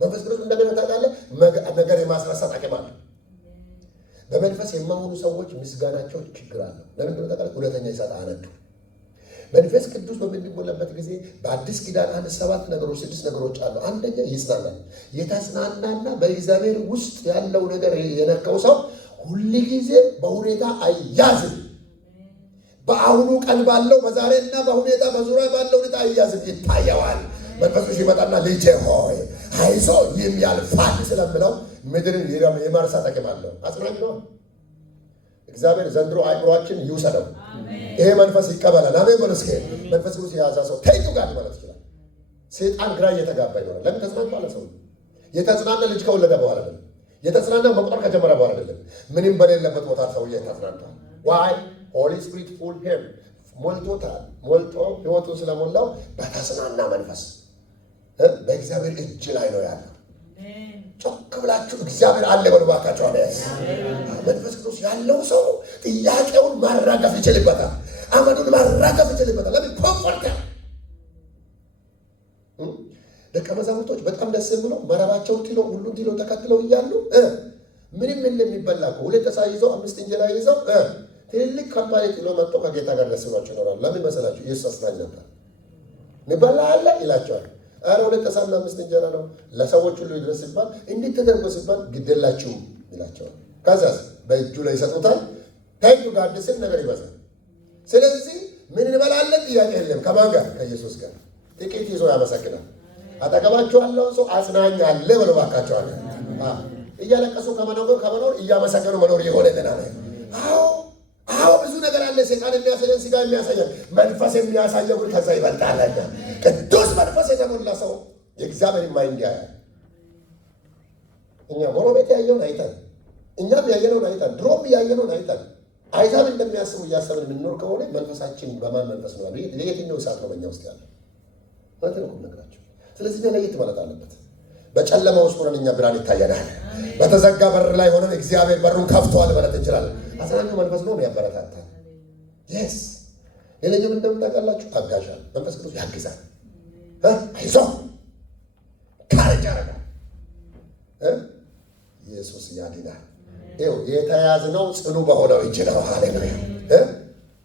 መንፈስ ቅዱስ እንደምን ታውቃለህ? ነገር የማስረሳት አቅም አለ። በመንፈስ የማይሆኑ ሰዎች ምስጋናቸው ችግር አለው። ለምን እንደሆነ ታውቃለህ? እውነተኛ ይሳት አነዱ። መንፈስ ቅዱስ በምንሞላበት ጊዜ በአዲስ ኪዳን 7 ነገሮች 6 ነገሮች አሉ። አንደኛ ይጽናናል። የተጽናናና በእግዚአብሔር ውስጥ ያለው ነገር የነካው ሰው ሁሉ ጊዜ በሁኔታ አይያዝም። በአሁኑ ቀን ባለው በዛሬና በሁኔታ በዙሪያ ባለው ሁኔታ አይያዝም፣ ይታየዋል። መንፈሱ ሲመጣና ልጄ ሆይ አይዞ ይህም ያልፋል ስለምለው ምድርን የማርሳት አቅም አለው። አጽናኝ ነው እግዚአብሔር። ዘንድሮ አእምሯችን ይውሰደው፣ ይሄ መንፈስ ይቀበላል። አሜን በሉ እስኪ። መንፈስ ቅዱስ የያዘ ሰው ተይቱ ጋር ማለት ይችላል። ሰይጣን ግራ እየተጋባ ይሆናል። ለምን ተጽናንቶ አለ ሰው። የተጽናና ልጅ ከወለደ በኋላ አይደለም፣ የተጽናና መቁጠር ከጀመረ በኋላ አይደለም። ምንም በሌለበት ቦታ ሰውዬ ተጽናንቷል። ዋይ ሆሊ ስፒሪት ፉል ሂም ሞልቶታል። ሞልቶ ህይወቱን ስለሞላው በተጽናና መንፈስ በእግዚአብሔር እጅ ላይ ነው ያለው። ጮክ ብላችሁ እግዚአብሔር አለ በሉ ባካችሁ። አሜን። መንፈስ ቅዱስ ያለው ሰው ጥያቄውን ማራገፍ ይችልበታል። አመዱን ማራገፍ ይችልበታል። ለምን? ኮምፎርት። ደቀ መዛሙርቶች በጣም ደስ ብለው መረባቸውን ጥለው ሁሉን ጥለው ተከትለው እያሉ ምንም የሚበላ እኮ 2 ዓሣ ይዘው 5 እንጀራ ይዘው ትልቅ ካምፓኒ ጥለው መጥቶ ከጌታ ጋር ደስ ብሏቸው ይኖራሉ። ለምን መሰላችሁ? ኢየሱስ አስናኝ ነበር። የሚበላ አለ ይላቸዋል። አረ 2 ዓሣና 5 እንጀራ ነው ለሰዎች ሁሉ ይድረስ ሲባል እንዴት ተደርጎ ሲባል ግደላችሁም ይላቸዋል። ከዛስ በእጁ ላይ ይሰጡታል። ታይቱ ጋር ደስን ነገር ይበዛል። ስለዚህ ምን እንበላለን ጥያቄ የለም። ከማን ጋር? ከኢየሱስ ጋር። ጥቂት ይዞ ያመሰግናል። አጠገባችሁ ያለውን ሰው አጽናኝ አለ በሉ እባካችሁ። አለ እያለቀሱ ከመኖር እያመሰገኑ መኖር ይሆንልናል። አዎ ብዙ ነገር አለ። ሰይጣን የሚያሳየን፣ ስጋ የሚያሳየን፣ መንፈስ የሚያሳየው ግን ከዛ ይበልጣል። ቅዱስ መንፈስ የተሞላ ሰው የእግዚአብሔር ማይንድ ያያል። እኛ ጎረቤት ያየውን አይተን፣ እኛም ያየነውን አይተን፣ ድሮም ያየነውን አይተን አይዛብ እንደሚያስቡ እያሰብን የምንኖር ከሆነ መንፈሳችን በማን መንፈስ ነው? ለየትኛው እሳት ነው በእኛ ውስጥ ያለው? ማለት ነው ነገራቸው። ስለዚህ ለየት ማለት አለበት። በጨለማ ውስጥ ሆነን እኛ ብርሃን ይታየናል። በተዘጋ በር ላይ ሆነን እግዚአብሔር በሩን ከፍቷል ማለት እንችላለን። አጽናኙ መንፈስ ነው ያበረታታል። የስ ሌላኛው እንደምታውቃላችሁ አጋዣል። መንፈስ ቅዱስ ያግዛል። አይዞ ካረጅ ያደርጋል። ኢየሱስ ያድናል። ይኸው የተያዝነው ጽኑ በሆነው እጅ ነው። ሃሌሉያ።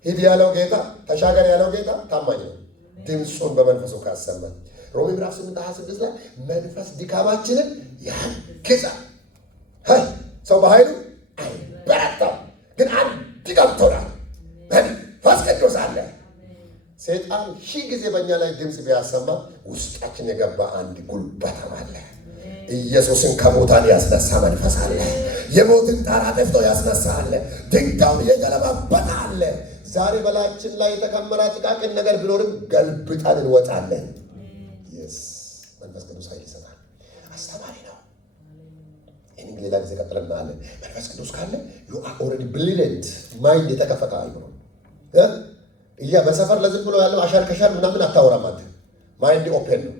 ሂድ ያለው ጌታ፣ ተሻገር ያለው ጌታ ታማኝ ነው። ድምፁን በመንፈሱ ካሰማን ሮሜ ምዕራፍ 8:26 ላይ መንፈስ ድካማችንን ያግዛል። ሰው በኃይሉ አይበረታም፣ ግን አንድ ገብቶናል። መንፈስ ቅዱስ አለ። ሰይጣን 1000 ጊዜ በእኛ ላይ ድምፅ ቢያሰማ ውስጣችን የገባ አንድ ጉልበታም አለ። ኢየሱስን ከሙታን ያስነሳ መንፈስ አለ። የሞትን ጣራ ደፍቶ ያስነሳ አለ። ድንጋዩን የገለባበጠ አለ። ዛሬ በላያችን ላይ የተከመረ ጥቃቅን ነገር ቢኖርም ገልብጠን እንወጣለን። መንፈስ ቅዱስ ኃይል ይሰጣል። አስተማሪ ነው። ይህን ሌላ ጊዜ ቀጥለን እናያለን። መንፈስ ቅዱስ ካለ ኦልሬዲ ብሊደንት ማይንድ የተከፈተ አይምሮ በሰፈር ለዝም ብሎ ያለው አሻር ከሻር ምናምን አታወራም። አንተ ማይንድ ኦፔን ነው።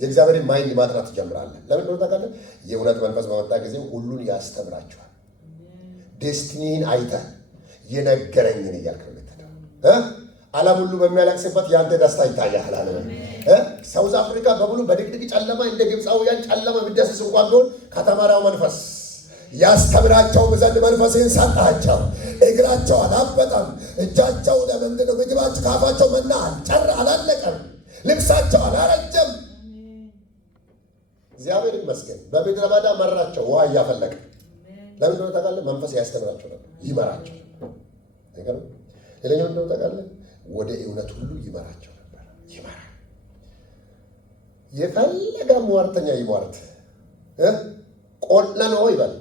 የእግዚአብሔርን ማይንድ ማጥናት ትጀምራለህ። ለምን እንደሆነ ታውቃለህ? የእውነት መንፈስ በመጣ ጊዜ ሁሉን ያስተምራቸዋል። ዴስቲኒን አይተህ የነገረኝን እያልክ ነው የምትሄደው። ዓለም ሁሉ በሚያለቅስበት የአንተ ደስታ ይታያል አለ። ሳውዝ አፍሪካ በሙሉ በድቅድቅ ጨለማ እንደ ግብፃውያን ጨለማ የሚደስስ እንኳን ቢሆን ከተማሪው መንፈስ ያስተምራቸው ዘንድ መንፈስን ሰጣቸው። እግራቸው አላበጠም፣ እጃቸው ለምንድን ነው ምግባቸው ካፋቸው መና አላለቀም፣ ልብሳቸው አላረጀም። እግዚአብሔር ይመስገን። በምድረ በዳ መራቸው ውሃ እያፈለቀ ለምን እንደሆነ ታውቃለህ? መንፈስ ያስተምራቸው ነበር፣ ይመራቸው ነበር። ሌላኛው እንደሆነ ታውቃለህ? ወደ እውነት ሁሉ ይመራቸው ነበር። ይመራ የፈለገ ሟርተኛ ይሟርት ቆላ ነው ይበል፣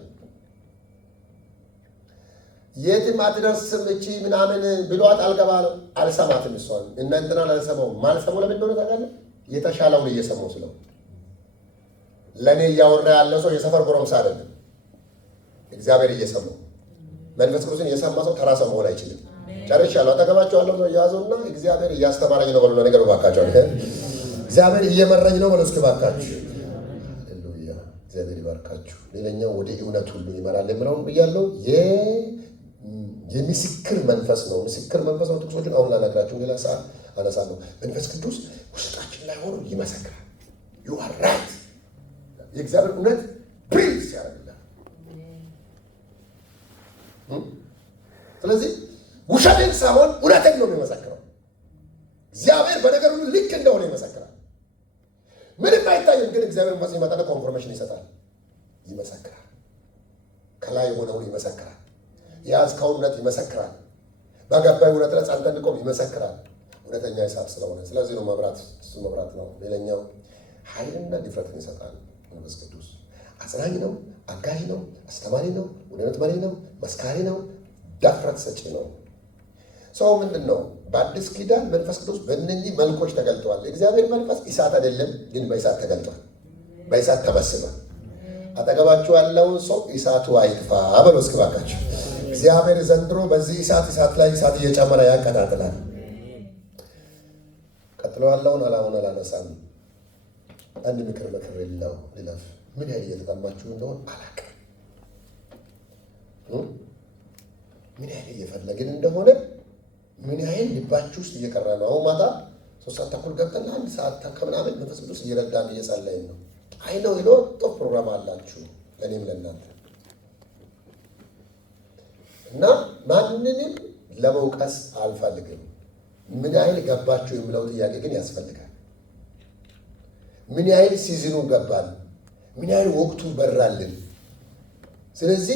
የትም አትደርስም እቺ ምናምን ብሏት አልገባ ነው አልሰማትም። እሷን እና እንትና አልሰማውም። ማልሰማው ለምን እንደሆነ ታውቃለህ? የተሻለውን እየሰማው ስለው ለእኔ እያወራ ያለ ሰው የሰፈር ጎረምሳ አይደለም። እግዚአብሔር እየሰማው መንፈስ ቅዱስን የሰማ ሰው ተራ ሰው መሆን አይችልም። ጨርሻለሁ። አጠገባቸዋለሁ ሰው እያያዘውና እግዚአብሔር እያስተማረኝ ነው በሉና ነገር ባካቸው። እግዚአብሔር እየመራኝ ነው በሉ እስኪ ባካችሁ። ሃሌሉያ እግዚአብሔር ይባርካችሁ። ሌላኛው ወደ እውነት ሁሉ ይመራል የምለውን ብያለሁ። የምስክር መንፈስ ነው። ምስክር መንፈስ ነው። ጥቅሶችን አሁን ላነግራችሁ ሌላ ሰዓት አነሳለሁ። መንፈስ ቅዱስ ውስጣችን ላይ ሆኖ ይመሰክራል። ዩ አር ራይት የእግዚአብሔር እውነት ፕሪንስ ያደርግልሃል። ስለዚህ ውሸትን ሳይሆን እውነትን ነው የሚመሰክረው። እግዚአብሔር በነገር ሁሉ ልክ እንደሆነ ይመሰክራል። ምንም አይታይም፣ ግን እግዚአብሔር መንፈስ ይመጣና ኮንፎርሜሽን ይሰጣል። ይመሰክራል። ከላይ የሆነውን ይመሰክራል። የያዝከውን እውነት ይመሰክራል። በገባይ እውነት ላይ ጸንተህ እንድቆም ይመሰክራል። እውነተኛ ሂሳብ ስለሆነ ስለዚህ ነው መብራት፣ እሱ መብራት ነው። ሌላኛው ኃይልና ድፍረትን ይሰጣል። መንፈስ ቅዱስ አጽናኝ ነው፣ አጋዥ ነው፣ አስተማሪ ነው፣ ወደ እውነት መሪ ነው፣ መስካሪ ነው፣ ድፍረት ሰጪ ነው። ሰው ምንድን ነው? በአዲስ ኪዳን መንፈስ ቅዱስ በእነኚህ መልኮች ተገልጠዋል። እግዚአብሔር መንፈስ እሳት አይደለም፣ ግን በእሳት ተገልጧል። በእሳት ተመስሏል። አጠገባችሁ ያለውን ሰው እሳቱ አይጥፋ በሎ እስኪ እባካችሁ። እግዚአብሔር ዘንድሮ በዚህ እሳት ላይ እሳት እየጨመረ ያቀጣጥላል። ቀጥሎ ያለውን አላውን አላነሳም። አንድ ምክር የለው ልለፍ። ምን ያህል እየተጠማችሁ እንደሆን አላውቅም። ምን ያህል እየፈለግን እንደሆነ ምን ያህል ልባችሁ ውስጥ እየቀረ ነው። አሁን ማታ 3 ሰዓት ተኩል ገብተን 1 ሰዓት ከምናምን መንፈስ ቅዱስ እየረዳን እየጸለይን ነው። አይ ነው ይሎ ጦፍ ፕሮግራም አላችሁ ለእኔም ለእናንተ እና ማንንም ለመውቀስ አልፈልግም። ምን ያህል ገባችሁ የሚለው ጥያቄ ግን ያስፈልጋል። ምን ያህል ሲዝኑ ገባን፣ ምን ያህል ወቅቱ በራልን። ስለዚህ